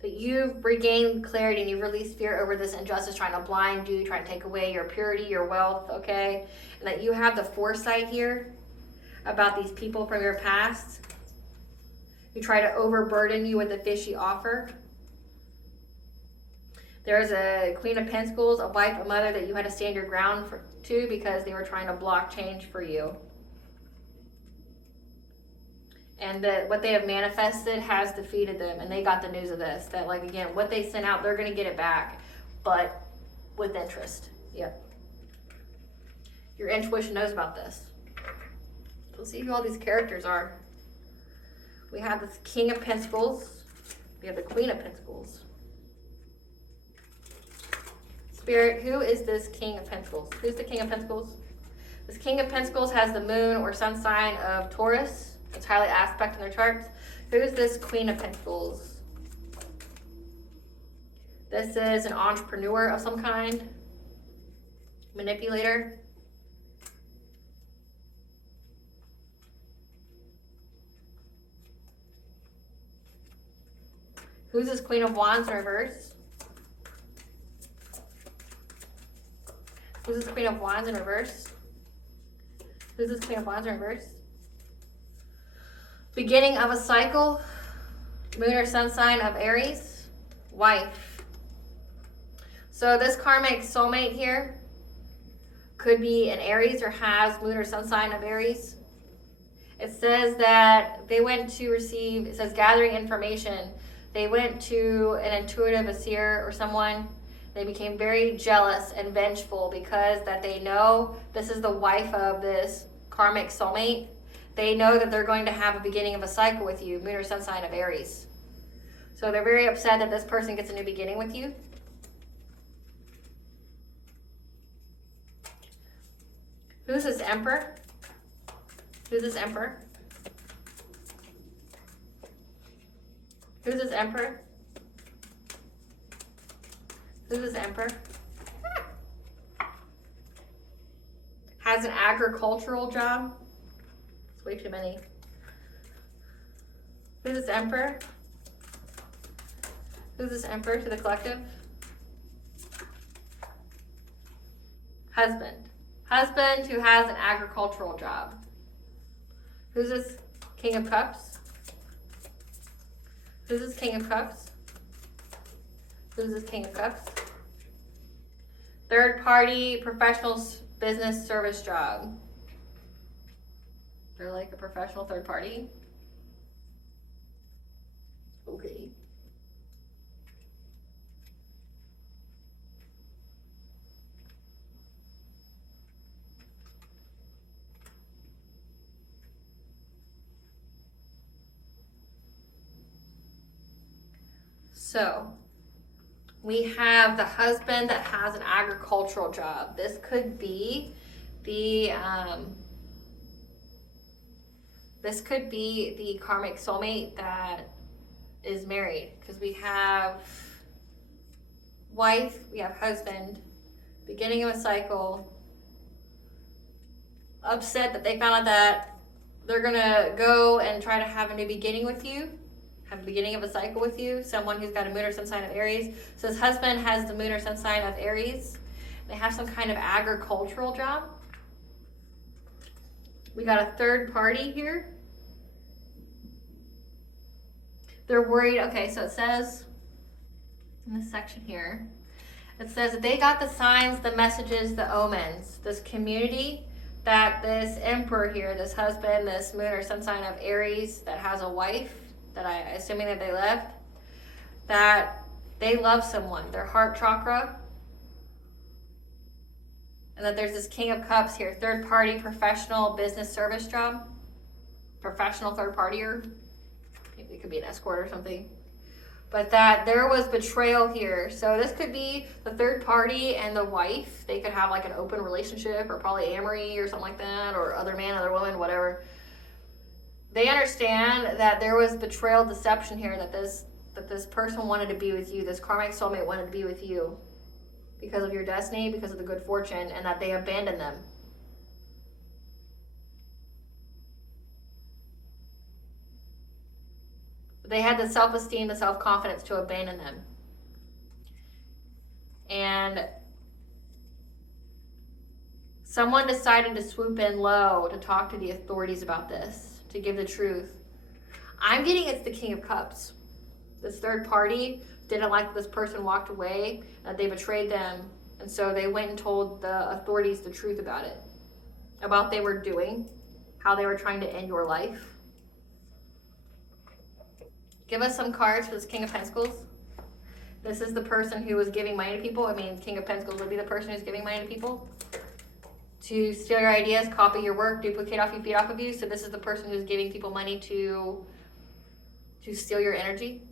That you've regained clarity and you've released fear over this injustice trying to blind you, trying to take away your purity, your wealth, okay? And that you have the foresight here about these people from your past who try to overburden you with the fishy offer. There's a Queen of Pentacles, a wife, a mother that you had to stand your ground to because they were trying to block change for you. And that what they have manifested has defeated them, and they got the news of this. That, like, again, what they sent out, they're going to get it back, but with interest. Yep. Your intuition knows about this. We'll see who all these characters are. We have the King of Pentacles. We have the Queen of Pentacles. Spirit, who is this King of Pentacles? Who's the King of Pentacles? This King of Pentacles has the moon or sun sign of Taurus. It's highly aspect in their charts. Who's this Queen of Pentacles? This is an entrepreneur of some kind. Manipulator. Who's this Queen of Wands in reverse? Who's this Queen of Wands in reverse? Who's this Queen of Wands in reverse? Beginning of a cycle. Moon or sun sign of Aries. Wife. So this karmic soulmate here could be an Aries or has moon or sun sign of Aries. It says that they went to receive, it says gathering information. They went to an intuitive, a seer or someone. They became very jealous and vengeful because that they know this is the wife of this karmic soulmate. They know that they're going to have a beginning of a cycle with you, moon or sun sign of Aries. So they're very upset that this person gets a new beginning with you. Emperor? Who's this Emperor? Who's this Emperor? Who's this Emperor? Has an agricultural job. It's way too many. Who's this Emperor? Who's this Emperor to the collective? Husband. Husband who has an agricultural job. Who's this King of Cups? Who's this King of Cups? Who's this King of Cups? Third party, professional business service job. They're like a professional third party. Okay. So we have the husband that has an agricultural job. This could be the karmic soulmate that is married, because we have wife, we have husband, beginning of a cycle, upset that they found out that they're gonna go and try to have a new beginning with you, have the beginning of a cycle with you, someone who's got a moon or sun sign of Aries. So his husband has the moon or sun sign of Aries. They have some kind of agricultural job. We got a third party here. They're worried. Okay, so it says in this section here, it says that they got the signs, the messages, the omens. This community that this emperor here, this husband, this moon or sun sign of Aries that has a wife, that assuming that they left, that they love someone, their heart chakra, and that there's this King of Cups here, third party, professional business service job, professional third partier, maybe it could be an escort or something, but that there was betrayal here. So this could be the third party and the wife. They could have like an open relationship or polyamory or something like that, or other man, other woman, whatever. They understand that there was betrayal, deception here, that this person wanted to be with you, this karmic soulmate wanted to be with you because of your destiny, because of the good fortune, and that they abandoned them. They had the self-esteem, the self-confidence to abandon them. And someone decided to swoop in low to talk to the authorities about this, to give the truth. I'm getting it's the King of Cups. This third party didn't like that this person walked away, that they betrayed them, and so they went and told the authorities the truth about it, about what they were doing, how they were trying to end your life. Give us some cards for this King of Pentacles. This is the person who was giving money to people. I mean, King of Pentacles would be the person who's giving money to people to steal your ideas, copy your work, duplicate off you, feed off of you. So this is the person who's giving people money to steal your energy.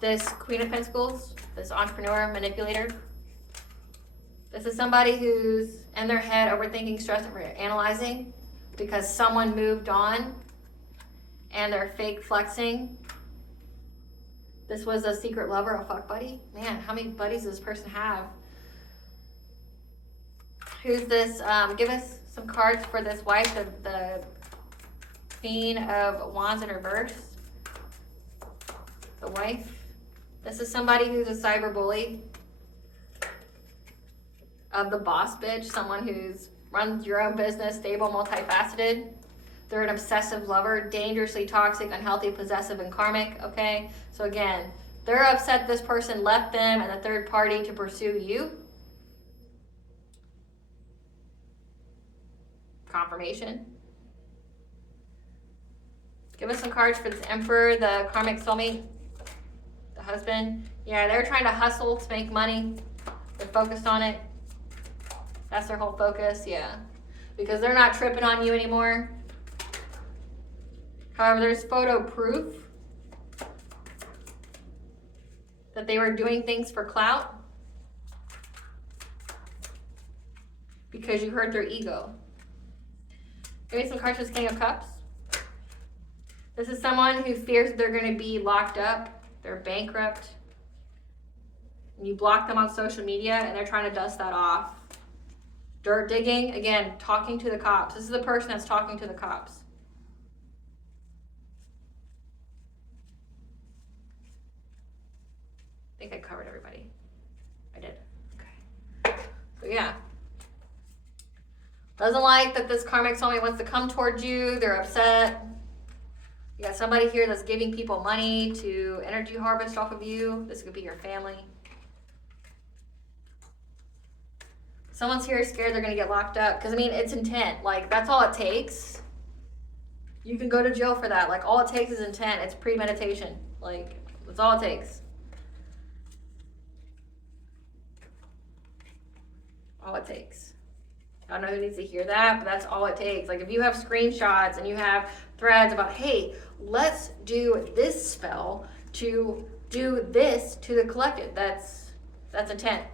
This Queen of Pentacles, this entrepreneur, manipulator. This is somebody who's in their head overthinking, stressing, analyzing because someone moved on and they're fake flexing. This was a secret lover, a fuck buddy. Man, how many buddies does this person have? Who's this? Give us some cards for this wife, the Queen of Wands in reverse. The wife. This is somebody who's a cyber bully. The boss bitch, someone who's runs your own business, stable, multifaceted. They're an obsessive lover, dangerously toxic, unhealthy, possessive, and karmic. Okay, so again, they're upset this person left them and the third party to pursue you. Confirmation. Give us some cards for this Emperor, the karmic soulmate, the husband. Yeah, they're trying to hustle to make money. They're focused on it. That's their whole focus, yeah. Because they're not tripping on you anymore. However, there's photo proof that they were doing things for clout. because you hurt their ego. Give me some cards for this King of Cups. This is someone who fears that they're going to be locked up, they're bankrupt. And you block them on social media and they're trying to dust that off. Dirt digging, again, talking to the cops. This is the person that's talking to the cops. I think I covered everybody. I did. Okay. So yeah. Doesn't like that this karmic soulmate wants to come towards you. They're upset. You got somebody here that's giving people money to energy harvest off of you. This could be your family. Someone's here scared they're going to get locked up. Because, I mean, it's intent. Like, that's all it takes. You can go to jail for that. Like, all it takes is intent. It's premeditation. Like, that's all it takes. All it takes. I don't know who needs to hear that, but that's all it takes. Like, if you have screenshots and you have threads about, hey, let's do this spell to do this to the collective. That's intent.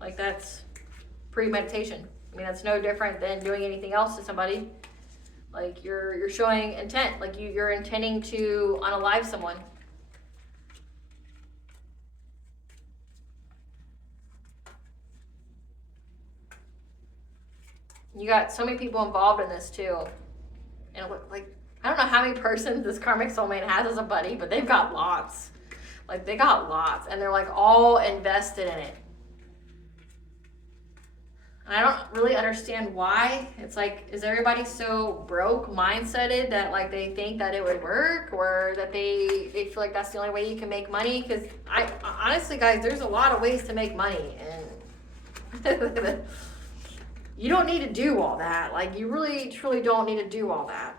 Like, that's premeditation. I mean, that's no different than doing anything else to somebody. Like, you're showing intent. Like, you're intending to unalive someone. You got so many people involved in this too. And like, I don't know how many persons this karmic soulmate has as a buddy, but they've got lots. Like, they got lots, and they're like all invested in it. And I don't really understand why. It's like, is everybody so broke mindseted that like they think that it would work, or that they feel like that's the only way you can make money? Because I honestly, guys, there's a lot of ways to make money, and you don't need to do all that. Like, you really, truly don't need to do all that.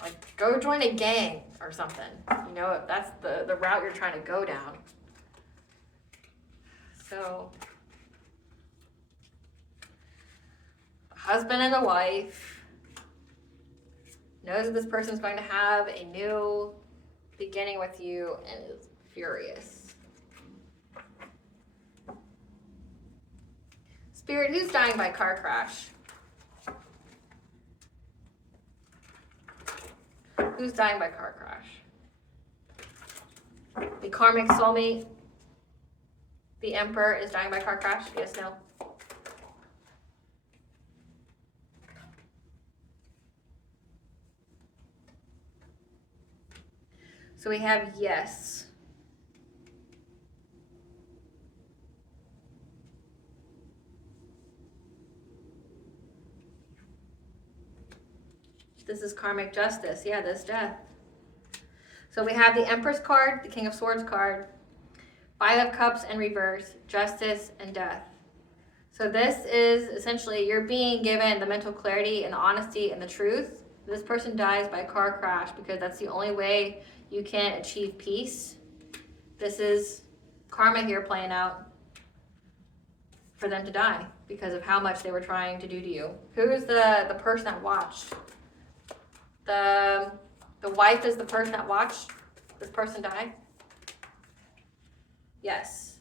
Like, go join a gang or something. You know, if that's the route you're trying to go down. So, the husband and the wife knows that this person's going to have a new beginning with you and is furious. Spirit, who's dying by car crash? Who's dying by car crash? The karmic soulmate, the emperor, is dying by car crash? Yes, no? So we have yes. This is karmic justice. Yeah, this death. So we have the Empress card, the King of Swords card, Five of Cups in reverse, Justice, and Death. So this is essentially you're being given the mental clarity and the honesty and the truth. This person dies by a car crash because that's the only way you can achieve peace. This is karma here playing out for them to die because of how much they were trying to do to you. Who is the person that watched? The wife is the person that watched this person die? Yes.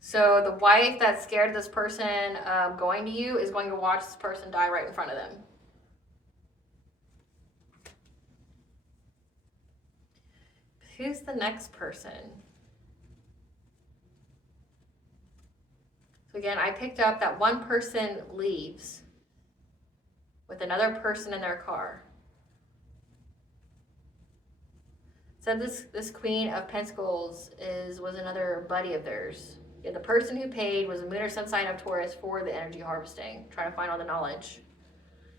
So the wife that's scared of this person going to you is going to watch this person die right in front of them. Who's the next person? So again, I picked up that one person leaves with another person in their car. So this Queen of Pentacles was another buddy of theirs. Yeah, the person who paid was a moon or sun sign of Taurus for the energy harvesting, trying to find all the knowledge.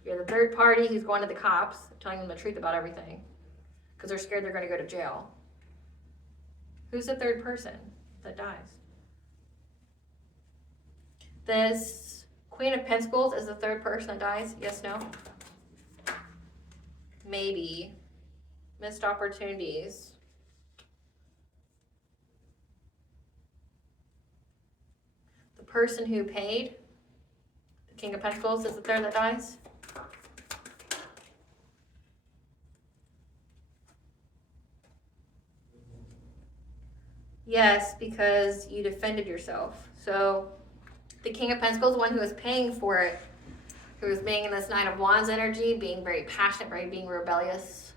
You're the third party who's going to the cops, telling them the truth about everything, because they're scared they're going to go to jail. Who's the third person that dies? This Queen of Pentacles is the third person that dies. Yes, no? Maybe. Missed opportunities. The person who paid, the King of Pentacles, is the third that dies. Yes, because you defended yourself. So the King of Pentacles, the one who is paying for it, who is being in this Knight of Wands energy, being very passionate, being rebellious,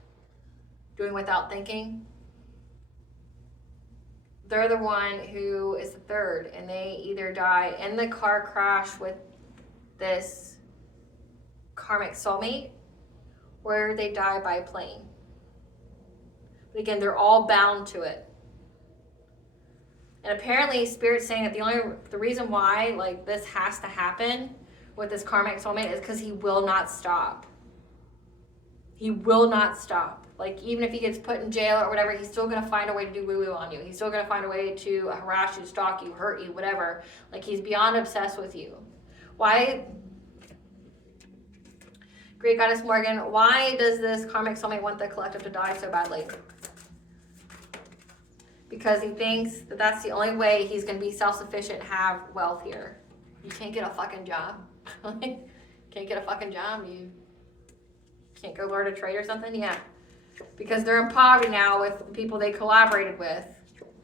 doing without thinking. They're the one who is the third, and they either die in the car crash with this karmic soulmate, or they die by plane. But again, they're all bound to it. And apparently Spirit's saying that the reason why like this has to happen with this karmic soulmate is because he will not stop. He will not stop. Like, even if he gets put in jail or whatever, he's still going to find a way to do woo-woo on you. He's still going to find a way to harass you, stalk you, hurt you, whatever. Like, he's beyond obsessed with you. Why, Great Goddess Morgan, why does this karmic soulmate want the collective to die so badly? Because he thinks that that's the only way he's going to be self-sufficient and have wealth here. You can't get a fucking job. Can't get a fucking job. You can't go learn a trade or something? Yeah. Because they're in poverty now with the people they collaborated with.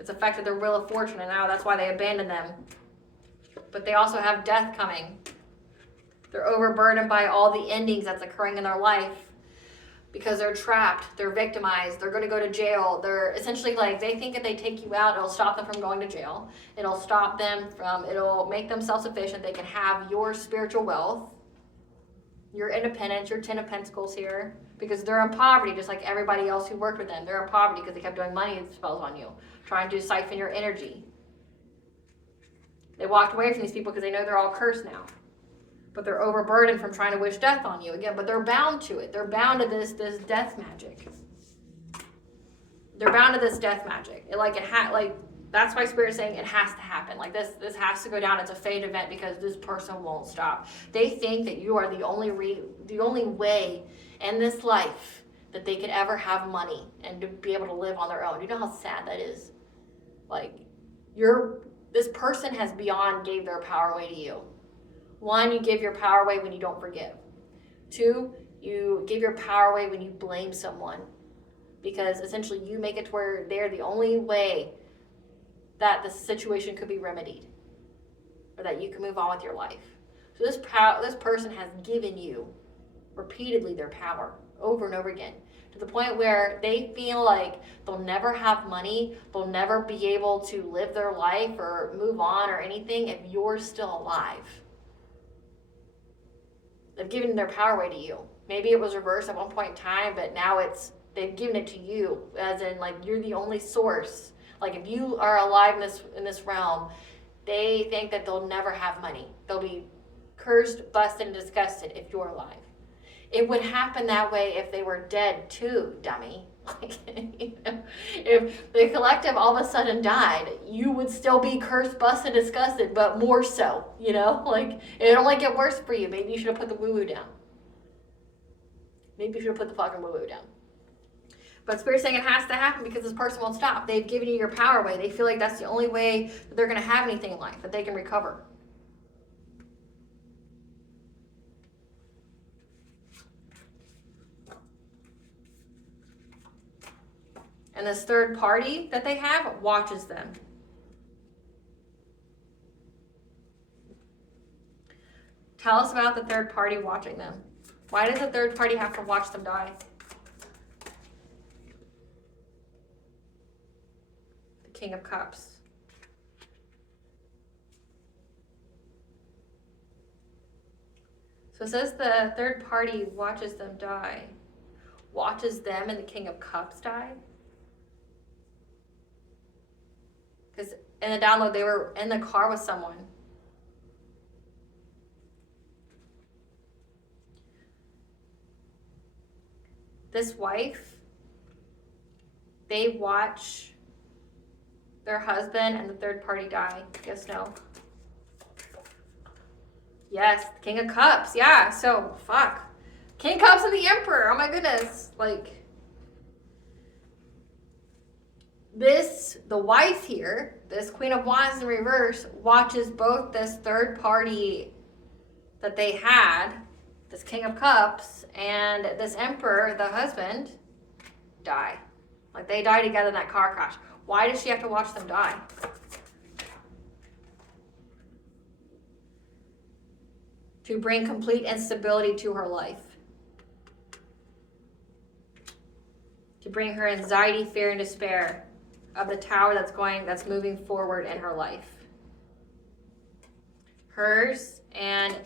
It's affected their wheel of fortune, and now that's why they abandoned them. But they also have death coming. They're overburdened by all the endings that's occurring in their life because they're trapped, they're victimized, they're going to go to jail. They're essentially like, they think if they take you out, it'll stop them from going to jail. It'll make them self-sufficient. They can have your spiritual wealth, your independence, your 10 of Pentacles here, because they're in poverty just like everybody else who worked with them. They're in poverty because they kept doing money spells on you, trying to siphon your energy. They walked away from these people because they know they're all cursed now. But they're overburdened from trying to wish death on you again. But they're bound to it. They're bound to this death magic. They're bound to this death magic. That's why Spirit's saying it has to happen. Like this has to go down. It's a fate event because this person won't stop. They think that you are the only way in this life that they could ever have money and to be able to live on their own. You know how sad that is? Like, this person has beyond gave their power away to you. 1, you give your power away when you don't forgive. 2, you give your power away when you blame someone. Because essentially you make it to where they're the only way that the situation could be remedied. Or that you can move on with your life. So this person has given you repeatedly their power over and over again. To the point where they feel like they'll never have money, they'll never be able to live their life or move on or anything if you're still alive. They've given their power away to you. Maybe it was reversed at one point in time, but now they've given it to you, as in like you're the only source. Like if you are alive in this realm, they think that they'll never have money. They'll be cursed, busted, and disgusted if you're alive. It would happen that way if they were dead too, dummy. If the collective all of a sudden died, you would still be cursed, busted, disgusted, but more so, Like, it'd only get worse for you. Maybe you should have put the woo-woo down. Maybe you should have put the fucking woo-woo down. But Spirit's saying it has to happen because this person won't stop. They've given you your power away. They feel like that's the only way that they're going to have anything in life, that they can recover. And this third party that they have watches them. Tell us about the third party watching them. Why does the third party have to watch them die? The King of Cups. So it says the third party watches them die. Watches them and the King of Cups die? Because in the download, they were in the car with someone. This wife, they watch their husband and the third party die. Yes, no? Yes, King of Cups. Yeah, so, fuck. King of Cups and the Emperor. Oh my goodness. Like, the wife here, this Queen of Wands in reverse, watches both this third party that they had, this King of Cups, and this Emperor, the husband, die. Like, they die together in that car crash. Why does she have to watch them die? to bring complete instability to her life, to bring her anxiety, fear, and despair of the tower that's moving forward in her life. Hers and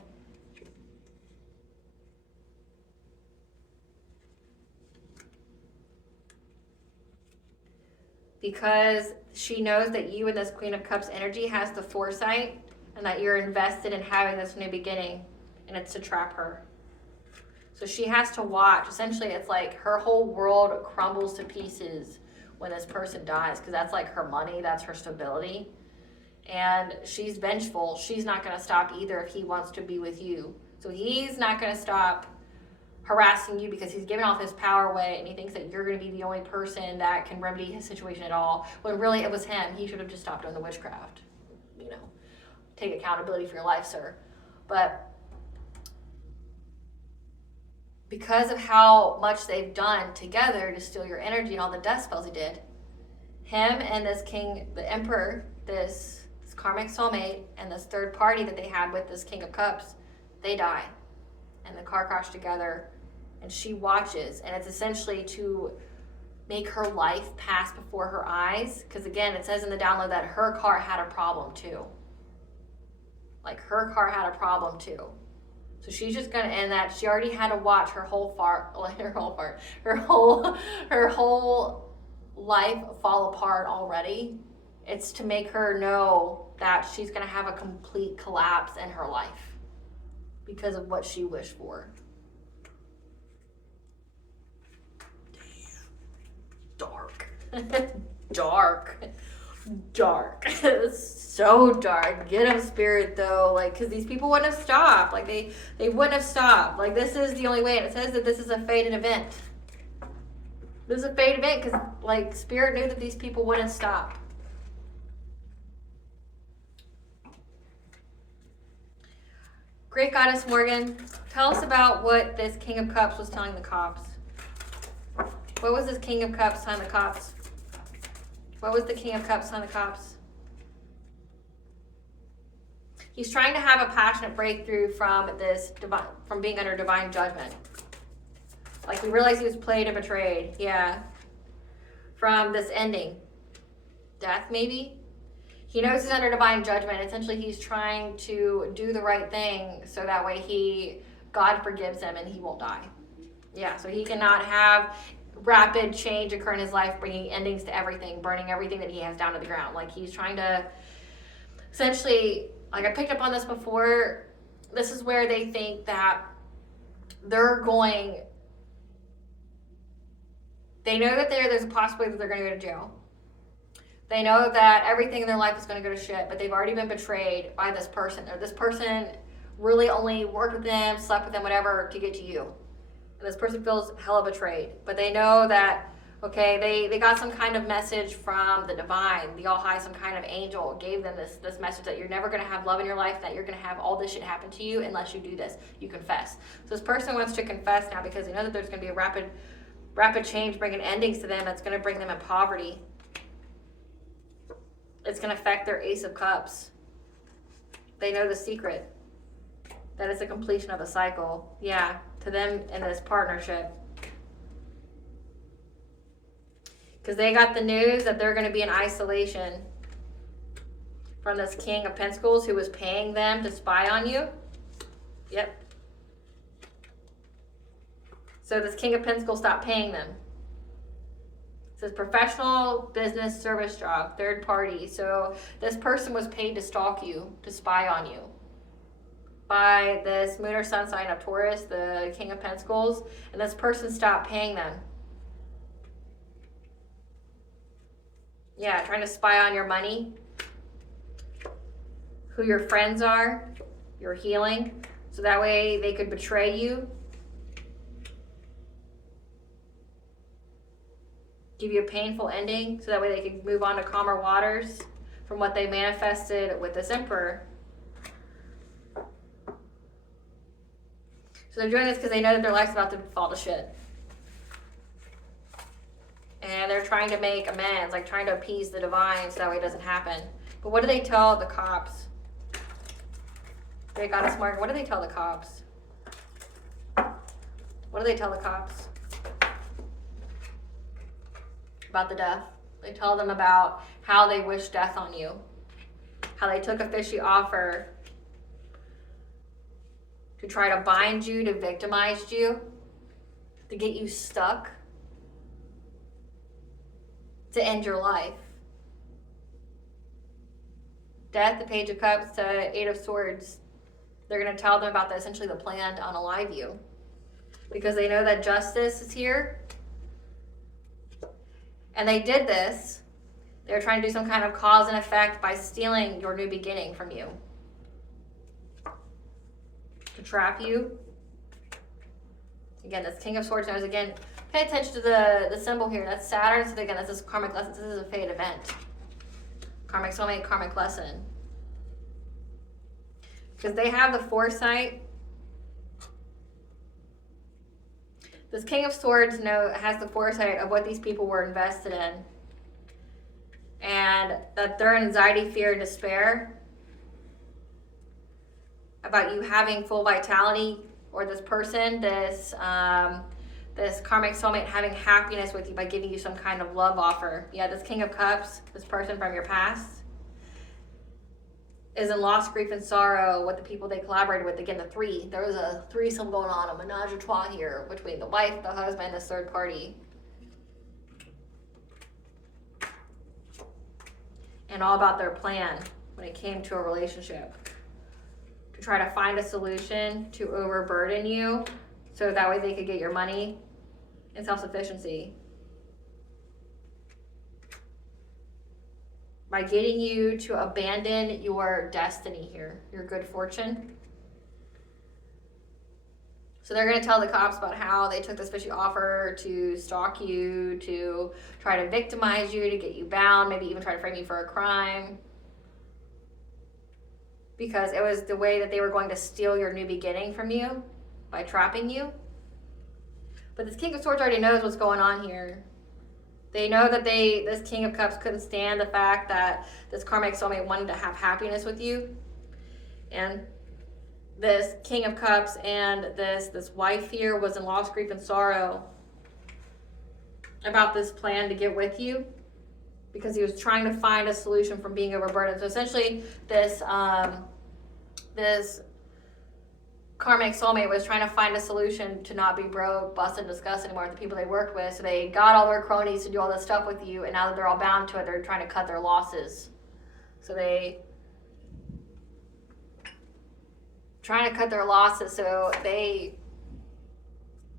because she knows that you and this Queen of Cups energy has the foresight and that you're invested in having this new beginning, and it's to trap her. So she has to watch. Essentially, it's like her whole world crumbles to pieces when this person dies, because that's like her money, that's her stability. And she's vengeful. She's not going to stop either if he wants to be with you. So he's not going to stop harassing you because he's giving all his power away, and he thinks that you're going to be the only person that can remedy his situation at all, when really it was him. He should have just stopped doing the witchcraft. You know, take accountability for your life, sir. But because of how much they've done together to steal your energy and all the death spells he did, him and this king, the emperor, this karmic soulmate, and this third party that they had with this King of Cups, they die. And the car crashed together, and she watches, and it's essentially to make her life pass before her eyes, because again, it says in the download that her car had a problem too. Like, her car had a problem too. So she's just gonna end that. She already had to watch her whole life fall apart already. It's to make her know that she's gonna have a complete collapse in her life because of what she wished for. Dark. Dark. So dark. Get him, spirit, though. Like, because these people wouldn't have stopped. Like, they wouldn't have stopped. Like, this is the only way. And it says that this is a fated event. This is a fated event because, like, spirit knew that these people wouldn't stop. Great Goddess Morgan, tell us about what this King of Cups was telling the cops. What was this King of Cups telling the cops? What was the King of Cups telling the cops? He's trying to have a passionate breakthrough from from being under divine judgment. Like, we realized he was played and betrayed. Yeah. From this ending. Death, maybe? He knows he's under divine judgment. Essentially, he's trying to do the right thing so that way God forgives him and he won't die. Yeah, so he cannot have rapid change occur in his life, bringing endings to everything, burning everything that he has down to the ground. Like, he's trying to essentially, like, I picked up on this before, this is where they think that they know that there's a possibility that they're going to go to jail. They know that everything in their life is going to go to shit, but they've already been betrayed by this person. Or this person really only worked with them, slept with them, whatever, to get to you. And this person feels hella betrayed. But they know that, okay, they got some kind of message from the divine, the all high, some kind of angel gave them this message that you're never going to have love in your life, that you're going to have all this shit happen to you unless you do this. You confess. So this person wants to confess now because they know that there's going to be a rapid change, bringing endings to them that's going to bring them in poverty. It's going to affect their Ace of Cups. They know the secret. That is the completion of a cycle. Yeah, to them in this partnership. Because they got the news that they're going to be in isolation from this King of Pentacles who was paying them to spy on you. Yep. So this King of Pentacles stopped paying them. It says professional business service job, third party. So this person was paid to stalk you, to spy on you, by this moon or sun sign of Taurus, the King of Pentacles, and this person stopped paying them. Yeah, trying to spy on your money, who your friends are, your healing, so that way they could betray you. Give you a painful ending so that way they can move on to calmer waters from what they manifested with this emperor. So they're doing this because they know that their life's about to fall to shit. And they're trying to make amends, like trying to appease the divine so that way it doesn't happen. But what do they tell the cops? They got us marked. What do they tell the cops? What do they tell the cops about the death? They tell them about how they wish death on you, how they took a fishy offer to try to bind you, to victimize you, to get you stuck, to end your life. Death, the Page of Cups, to Eight of Swords. They're going to tell them about essentially the plan to unalive you, because they know that justice is here. And they did this. They were trying to do some kind of cause and effect by stealing your new beginning from you, to trap you. Again, this King of Swords knows, again, pay attention to the symbol here. That's Saturn. So again, this is karmic lesson. This is a fate event. Karmic soulmate, karmic lesson. Because they have the foresight. This King of Swords has the foresight of what these people were invested in. And that their anxiety, fear, and despair about you having full vitality, or this person, this karmic soulmate having happiness with you by giving you some kind of love offer. Yeah, this King of Cups, this person from your past, is in loss, grief, and sorrow with the people they collaborated with. Again, the three. There was a threesome going on, a menage a trois here between the wife, the husband, this third party. And all about their plan when it came to a relationship. To try to find a solution to overburden you, so that way they could get your money and self-sufficiency. By getting you to abandon your destiny here, your good fortune. So they're going to tell the cops about how they took this fishy offer to stalk you, to try to victimize you, to get you bound, maybe even try to frame you for a crime. Because it was the way that they were going to steal your new beginning from you by trapping you. But this King of Swords already knows what's going on here. They know that this King of Cups couldn't stand the fact that this karmic soulmate wanted to have happiness with you. And this King of Cups and this wife here was in loss, grief, and sorrow about this plan to get with you, because he was trying to find a solution from being overburdened. So essentially, this karmic soulmate was trying to find a solution to not be broke, busted, and disgusted anymore with the people they worked with. So they got all their cronies to do all this stuff with you, and now that they're all bound to it, they're trying to cut their losses. So they trying to cut their losses so they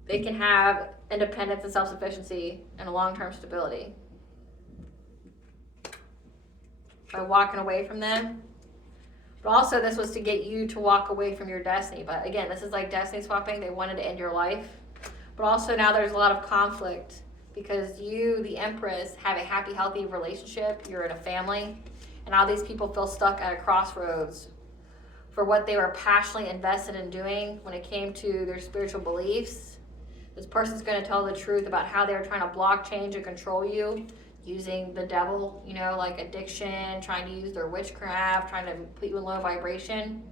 can have independence and self-sufficiency and a long-term stability by walking away from them. But also, this was to get you to walk away from your destiny. But again, this is like destiny swapping. They wanted to end your life. But also now there's a lot of conflict, because you, the Empress, have a happy, healthy relationship. You're in a family. And all these people feel stuck at a crossroads for what they were passionately invested in doing when it came to their spiritual beliefs. This person's going to tell the truth about how they were trying to block, change, and control you, using the devil, like addiction, trying to use their witchcraft, trying to put you in low vibration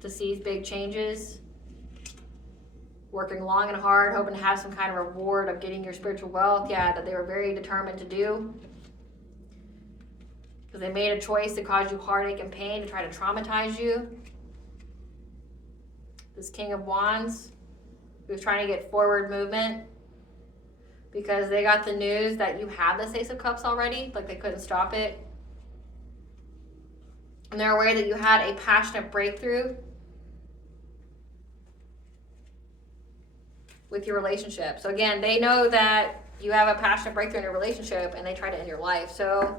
to seize big changes. Working long and hard, hoping to have some kind of reward of getting your spiritual wealth. Yeah, that they were very determined to do. Because they made a choice to cause you heartache and pain, to try to traumatize you. This King of Wands, who was trying to get forward movement, because they got the news that you have this Ace of Cups already, like they couldn't stop it. And they're aware that you had a passionate breakthrough with your relationship. So again, they know that you have a passionate breakthrough in your relationship, and they try to end your life. So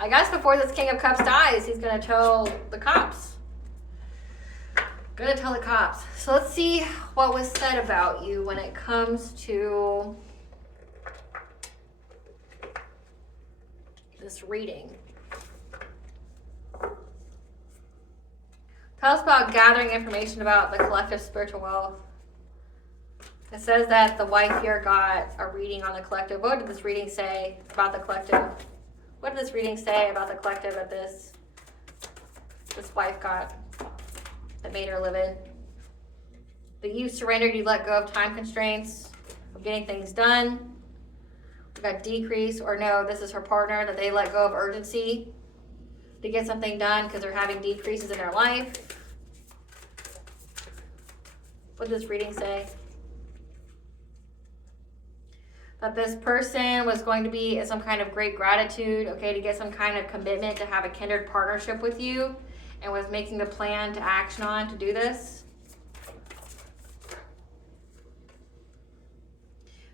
I guess before this King of Cups dies, he's going to tell the cops. Gonna tell the cops. So let's see what was said about you when it comes to this reading. Tell us about gathering information about the collective spiritual wealth. It says that the wife here got a reading on the collective. What did this reading say about the collective? What did this reading say about the collective that this wife got? that made her livid. That you surrendered, you let go of time constraints, of getting things done. We got decrease, or no, this is her partner, that they let go of urgency to get something done because they're having decreases in their life. What does this reading say? That this person was going to be in some kind of great gratitude, okay, to get some kind of commitment to have a kindred partnership with you, and was making the plan to action on to do this.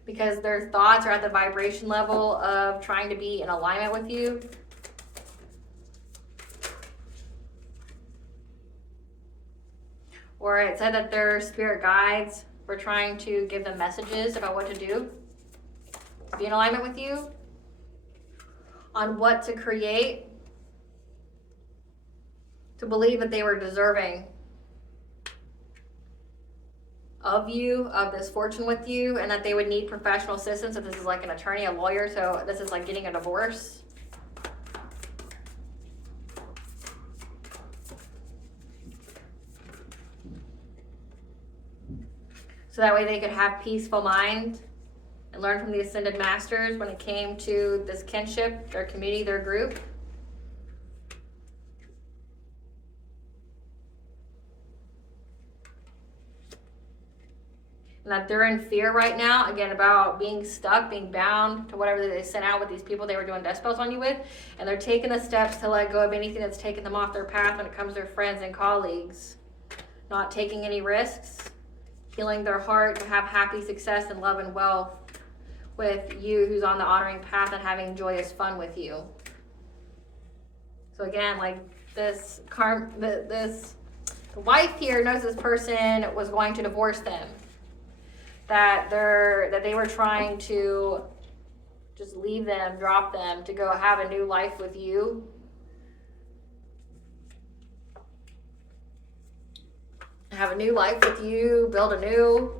Because their thoughts are at the vibration level of trying to be in alignment with you. Or it said that their spirit guides were trying to give them messages about what to do, to be in alignment with you, on what to create, to believe that they were deserving of you, of this fortune with you, and that they would need professional assistance. If this is like an attorney, a lawyer, so this is like getting a divorce. So that way they could have peaceful mind and learn from the ascended masters when it came to this kinship, their community, their group. And that they're in fear right now, again, about being stuck, being bound to whatever they sent out with these people they were doing death spells on you with. And they're taking the steps to let go of anything that's taken them off their path when it comes to their friends and colleagues. Not taking any risks, healing their heart to have happy success and love and wealth with you who's on the honoring path and having joyous fun with you. So again, like the wife here knows this person was going to divorce them. That they were trying to just leave them, drop them, to go have a new life with you. Have a new life with you, build anew.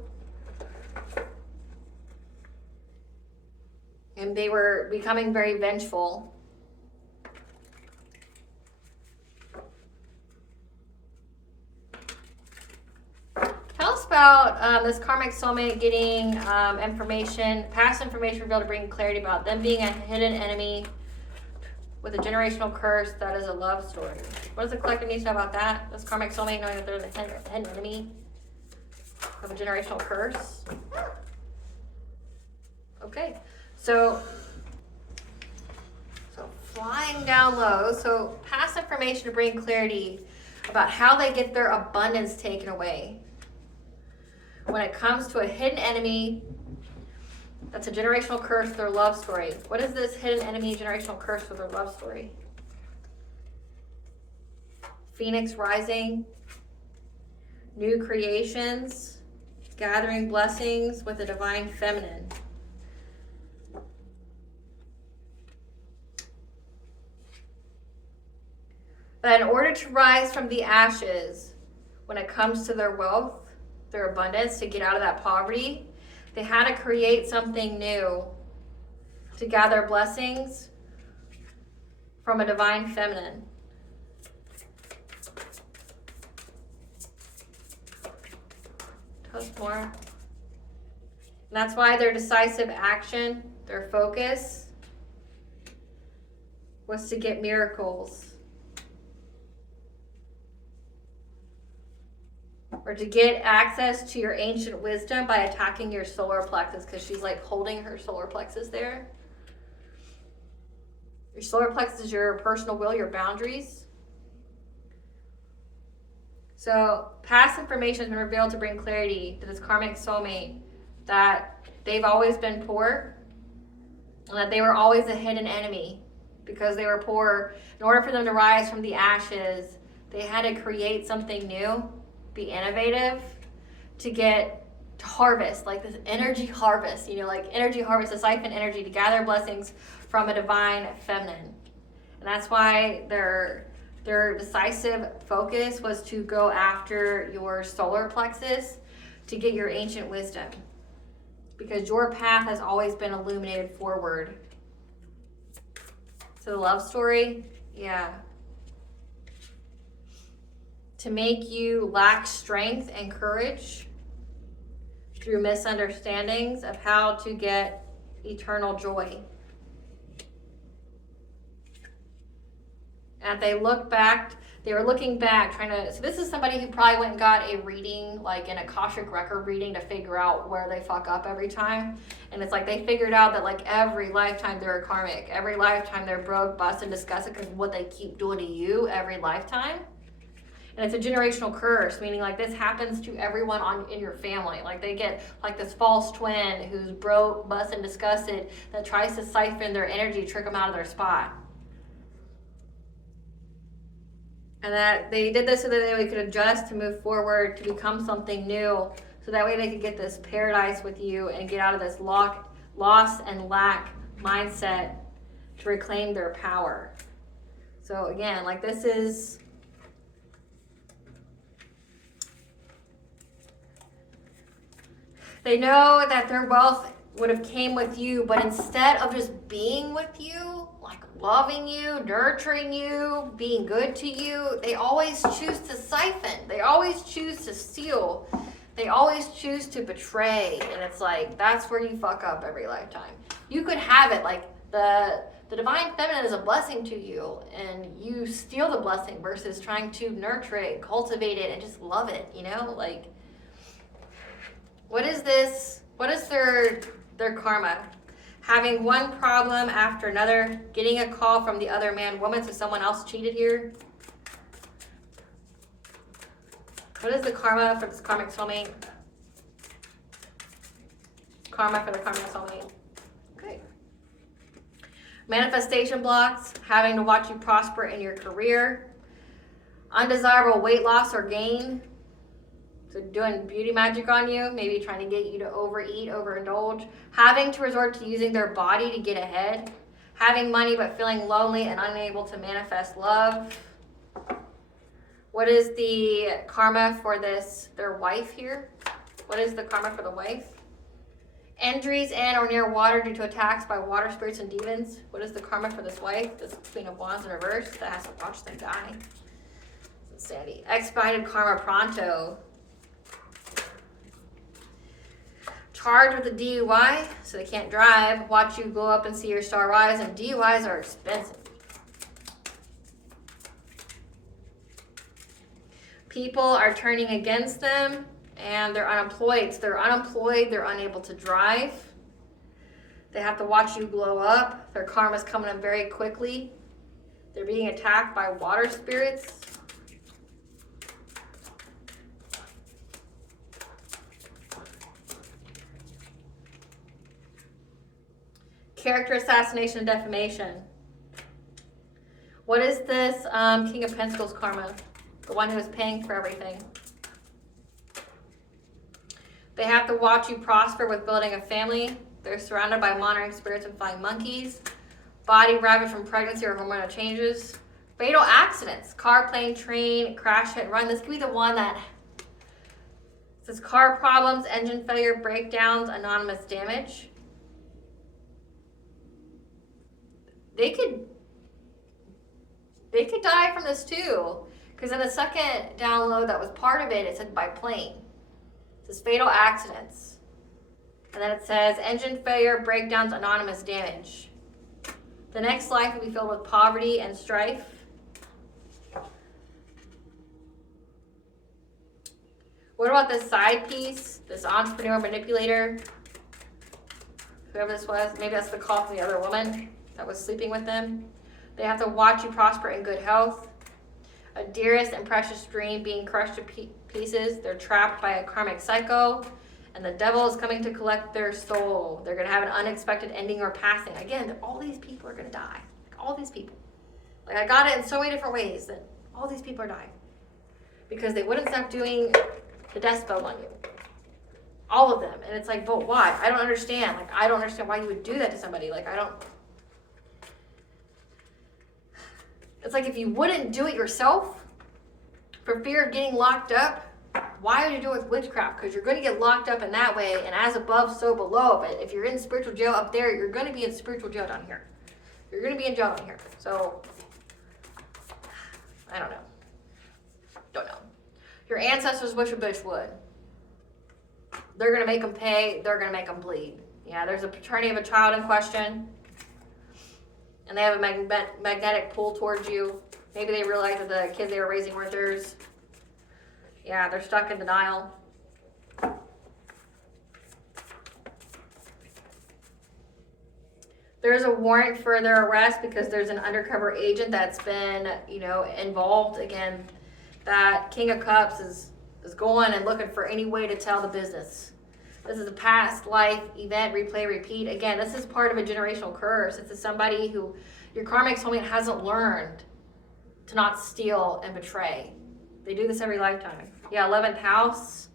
And they were becoming very vengeful. Tell us about this karmic soulmate getting information, past information revealed to bring clarity about them being a hidden enemy with a generational curse that is a love story. What does the collective need to know about that? This karmic soulmate knowing that they're the hidden enemy of a generational curse. Okay, so flying down low. So past information to bring clarity about how they get their abundance taken away. When it comes to a hidden enemy, that's a generational curse with their love story. What is this hidden enemy generational curse with their love story? Phoenix rising, new creations, gathering blessings with the divine feminine. But in order to rise from the ashes, when it comes to their wealth, their abundance, to get out of that poverty, they had to create something new to gather blessings from a divine feminine. Tell us more. And that's why their decisive action, their focus, was to get miracles. Or to get access to your ancient wisdom by attacking your solar plexus, because she's like holding her solar plexus there. Your solar plexus is your personal will, your boundaries. So past information has been revealed to bring clarity to this karmic soulmate that they've always been poor and that they were always a hidden enemy because they were poor. In order for them to rise from the ashes, they had to create something new, be innovative, to harvest, like this energy harvest, like energy harvest, to siphon energy, to gather blessings from a divine feminine. And that's why their decisive focus was to go after your solar plexus to get your ancient wisdom, because your path has always been illuminated forward. So the love story, yeah. to make you lack strength and courage through misunderstandings of how to get eternal joy. And they look back, they were looking back, trying to, so this is somebody who probably went and got a reading, like an Akashic record reading, to figure out where they fuck up every time. And it's like they figured out that like every lifetime they're a karmic. Every lifetime they're broke, busted, disgusted because of what they keep doing to you every lifetime. And it's a generational curse, meaning like this happens to everyone in your family. Like they get like this false twin who's broke, busted, disgusted, that tries to siphon their energy, trick them out of their spot. And that they did this so that they could adjust to move forward, to become something new. So that way they could get this paradise with you and get out of this loss and lack mindset to reclaim their power. So again, like this is, they know that their wealth would have came with you, but instead of just being with you, like loving you, nurturing you, being good to you, they always choose to siphon. They always choose to steal. They always choose to betray. And it's like, that's where you fuck up every lifetime. You could have it like the divine feminine is a blessing to you, and you steal the blessing versus trying to nurture it, cultivate it, and just love it, you know? Like, what is this? What is their karma? Having one problem after another, getting a call from the other man, woman, so someone else cheated here. What is the karma for this karmic soulmate? Karma for the karmic soulmate. Okay. Manifestation blocks, having to watch you prosper in your career. Undesirable weight loss or gain. So doing beauty magic on you, maybe trying to get you to overeat, overindulge. Having to resort to using their body to get ahead. Having money but feeling lonely and unable to manifest love. What is the karma for their wife here? What is the karma for the wife? Injuries in or near water due to attacks by water spirits and demons. What is the karma for this wife? This Queen of Wands in reverse that has to watch them die. Sandy. Expedited karma pronto. Charged with a DUI, so they can't drive. Watch you go up and see your star rise, and DUIs are expensive. People are turning against them, and they're unemployed. So they're unemployed, they're unable to drive. They have to watch you blow up. Their karma's coming up very quickly. They're being attacked by water spirits. Character assassination and defamation. What is this King of Pentacles karma? The one who is paying for everything. They have to watch you prosper with building a family. They're surrounded by monitoring spirits and flying monkeys. Body ravaged from pregnancy or hormonal changes. Fatal accidents. Car, plane, train, crash, hit, run. This could be the one that says car problems, engine failure, breakdowns, anonymous damage. They could die from this too. Because in the second download that was part of it, it said by plane. It says fatal accidents. And then it says engine failure, breakdowns, anonymous damage. The next life will be filled with poverty and strife. What about this side piece? This entrepreneur manipulator? Whoever this was. Maybe that's the call from the other woman that was sleeping with them. They have to watch you prosper in good health. A dearest and precious dream being crushed to pieces. They're trapped by a karmic psycho, and the devil is coming to collect their soul. They're going to have an unexpected ending or passing. Again, all these people are going to die. All these people. Like, I got it in so many different ways that all these people are dying because they wouldn't stop doing the death spell on you. All of them. And it's like, but why? I don't understand. Like, I don't understand why you would do that to somebody. Like, I don't. It's like if you wouldn't do it yourself for fear of getting locked up, why would you do it with witchcraft? Because you're going to get locked up in that way, and as above, so below. But if you're in spiritual jail up there, you're going to be in spiritual jail down here. You're going to be in jail down here. So, I don't know. Don't know. Your ancestors wish a bitch would. They're going to make them pay. They're going to make them bleed. Yeah, there's a paternity of a child in question. And they have a magnetic pull towards you. Maybe they realize that the kids they were raising weren't theirs. Yeah, they're stuck in denial. There's a warrant for their arrest because there's an undercover agent that's been, involved. Again, that King of Cups is going and looking for any way to tell the business. This is a past life event, replay, repeat. Again, this is part of a generational curse. This is somebody who your karmic soulmate hasn't learned to not steal and betray. They do this every lifetime. Yeah, 11th house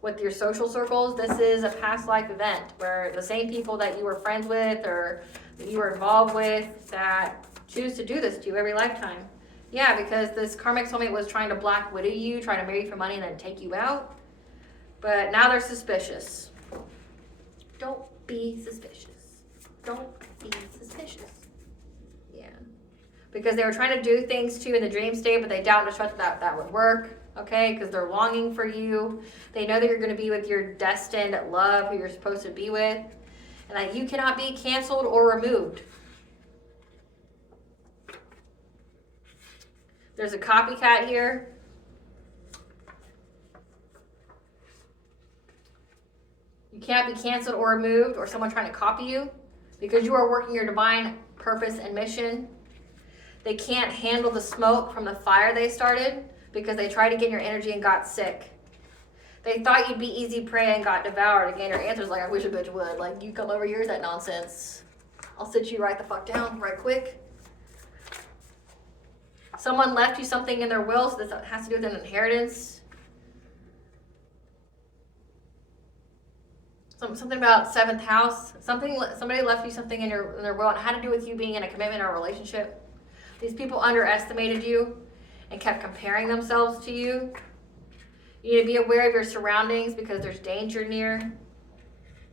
with your social circles. This is a past life event where the same people that you were friends with or that you were involved with that choose to do this to you every lifetime. Yeah, because this karmic soulmate was trying to black widow you, trying to marry you for money and then take you out. But now they're suspicious. Don't be suspicious. Don't be suspicious. Yeah. Because they were trying to do things to you in the dream state, but they doubt and trust that would work. Okay? Because they're longing for you. They know that you're going to be with your destined love, who you're supposed to be with. And that you cannot be canceled or removed. There's a copycat here. You can't be canceled or removed or someone trying to copy you because you are working your divine purpose and mission. They can't handle the smoke from the fire they started because they tried to get your energy and got sick. They thought you'd be easy prey and got devoured. Again, your answer's like, I wish a bitch would. Like, you come over here, is that nonsense? I'll sit you right the fuck down right quick. Someone left you something in their will, so this has to do with an inheritance. Something about 7th house. Somebody left you something in their will, and it had to do with you being in a commitment or a relationship. These people underestimated you and kept comparing themselves to you. You need to be aware of your surroundings because there's danger near.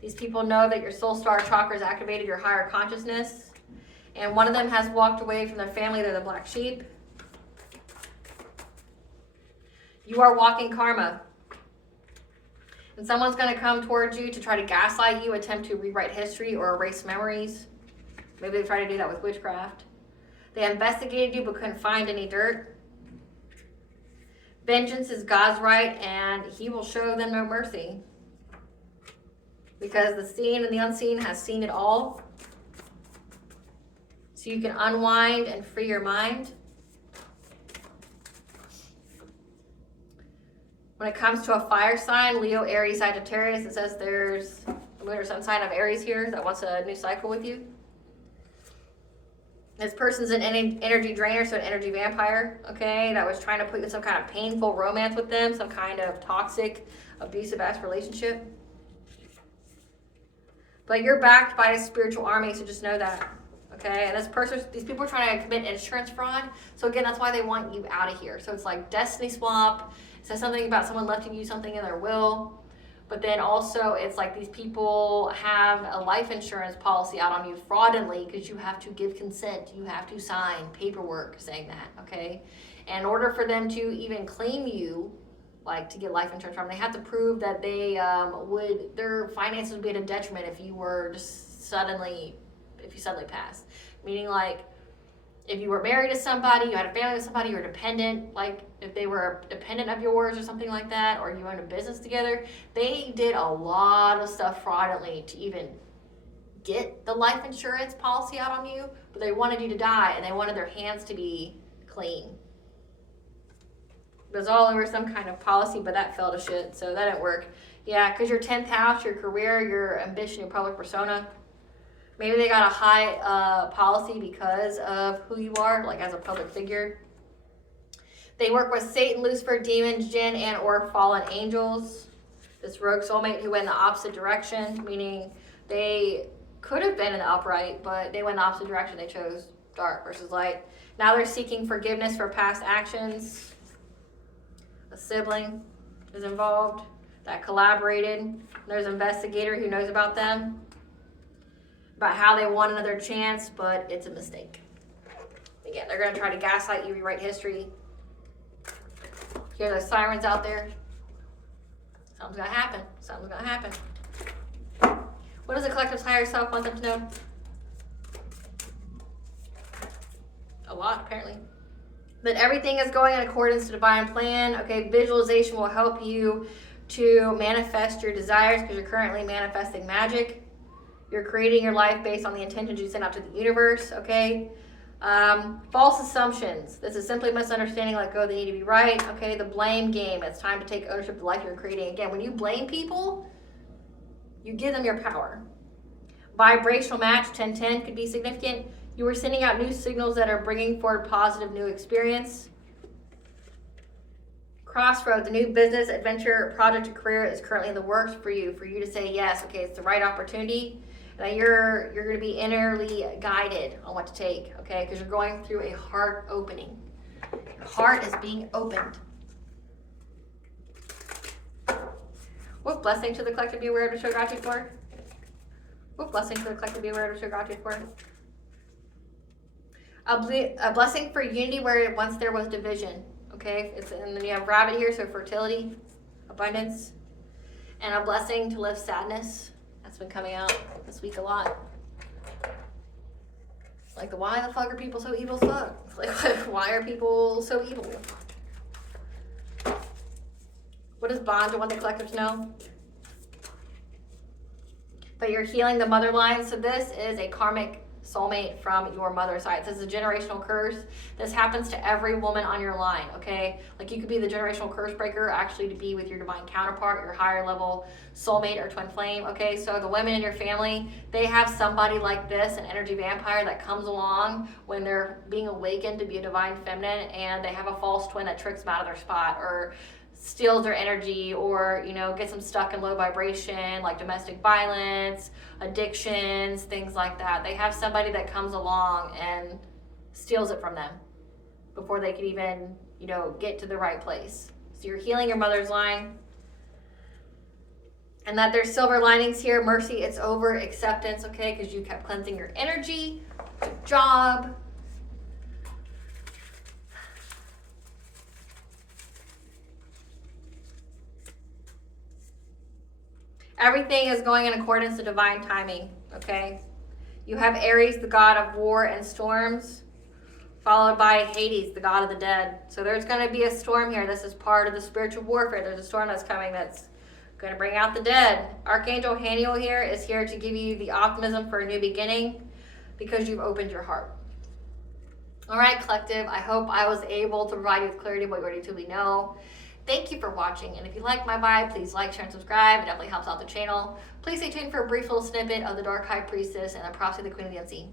These people know that your soul star chakra has activated your higher consciousness. And one of them has walked away from their family. They're the black sheep. You are walking karma. And someone's going to come towards you to try to gaslight you, attempt to rewrite history or erase memories. Maybe they try to do that with witchcraft. They investigated you but couldn't find any dirt. Vengeance is God's right, and he will show them no mercy. Because the seen and the unseen has seen it all. So you can unwind and free your mind. When it comes to a fire sign, Leo, Aries, Sagittarius, it says there's a moon or sun sign of Aries here that wants a new cycle with you. This person's an energy drainer, so an energy vampire, okay, that was trying to put you in some kind of painful romance with them, some kind of toxic, abusive-ass relationship. But you're backed by a spiritual army, so just know that, okay? And these people are trying to commit insurance fraud, so again, that's why they want you out of here. So it's like destiny swap. It says something about someone lefting you something in their will. But then also, it's like these people have a life insurance policy out on you fraudulently because you have to give consent. You have to sign paperwork saying that, okay? And in order for them to even claim you, like to get life insurance from them, they have to prove that their finances would be at a detriment if you were just suddenly passed. Meaning like, if you were married to somebody, you had a family with somebody, you were dependent, like if they were a dependent of yours or something like that, or you owned a business together, they did a lot of stuff fraudulently to even get the life insurance policy out on you, but they wanted you to die and they wanted their hands to be clean. It was all over some kind of policy, but that fell to shit, so that didn't work. Yeah, because your 10th house, your career, your ambition, your public persona, maybe they got a high policy because of who you are, like as a public figure. They work with Satan, Lucifer, demons, jinn, and or fallen angels. This rogue soulmate who went in the opposite direction, meaning they could have been in the upright, but they went in the opposite direction. They chose dark versus light. Now they're seeking forgiveness for past actions. A sibling is involved that collaborated. There's an investigator who knows about them, about how they want another chance, but it's a mistake. Again, they're going to try to gaslight you, rewrite history. Hear those sirens out there? Something's gonna happen. Something's gonna happen. What does the collective's higher self want them to know? A lot, apparently. That everything is going in accordance to divine plan. Okay, visualization will help you to manifest your desires because you're currently manifesting magic. You're creating your life based on the intentions you send out to the universe, okay? False assumptions. This is simply misunderstanding, let go, they need to be right. Okay, the blame game. It's time to take ownership of the life you're creating. Again, when you blame people, you give them your power. Vibrational match, 1010 could be significant. You are sending out new signals that are bringing forward positive new experience. Crossroads, a new business, adventure, project, or career is currently in the works for you to say yes, okay, it's the right opportunity. And you're going to be innerly guided on what to take, okay, because you're going through a heart opening. Your heart is being opened. What blessing to the collective be aware to show gratitude for? What blessing to the collective be aware to show gratitude for? A blessing for unity where once there was division. Okay, and then you have rabbit here, so fertility, abundance, and a blessing to lift sadness. That's been coming out this week a lot. Like, why the fuck are people so evil as fuck? Like, why are people so evil? What does bond want the collective to know? That you're healing the mother line. So this is a karmic soulmate from your mother's side. This is a generational curse. This happens to every woman on your line, okay? Like, you could be the generational curse breaker actually to be with your divine counterpart, your higher level soulmate or twin flame, okay? So the women in your family, they have somebody like this, an energy vampire that comes along when they're being awakened to be a divine feminine, and they have a false twin that tricks them out of their spot or steals their energy, or, you know, gets them stuck in low vibration, like domestic violence, addictions, things like that. They have somebody that comes along and steals it from them before they can even, you know, get to the right place. So you're healing your mother's line. And that there's silver linings here. Mercy, it's over. Acceptance, okay, because you kept cleansing your energy. Good job. Everything is going in accordance to divine timing, okay? You have Aries, the god of war and storms, followed by Hades, the god of the dead. So there's going to be a storm here. This is part of the spiritual warfare. There's a storm that's coming that's going to bring out the dead. Archangel Haniel here is here to give you the optimism for a new beginning because you've opened your heart. All right, collective, I hope I was able to provide you with clarity of what you already truly know. Thank you for watching, and if you like my vibe, please like, share, and subscribe. It definitely helps out the channel. Please stay tuned for a brief little snippet of the Dark High Priestess and the Prophecy of the Queen of the Unseen.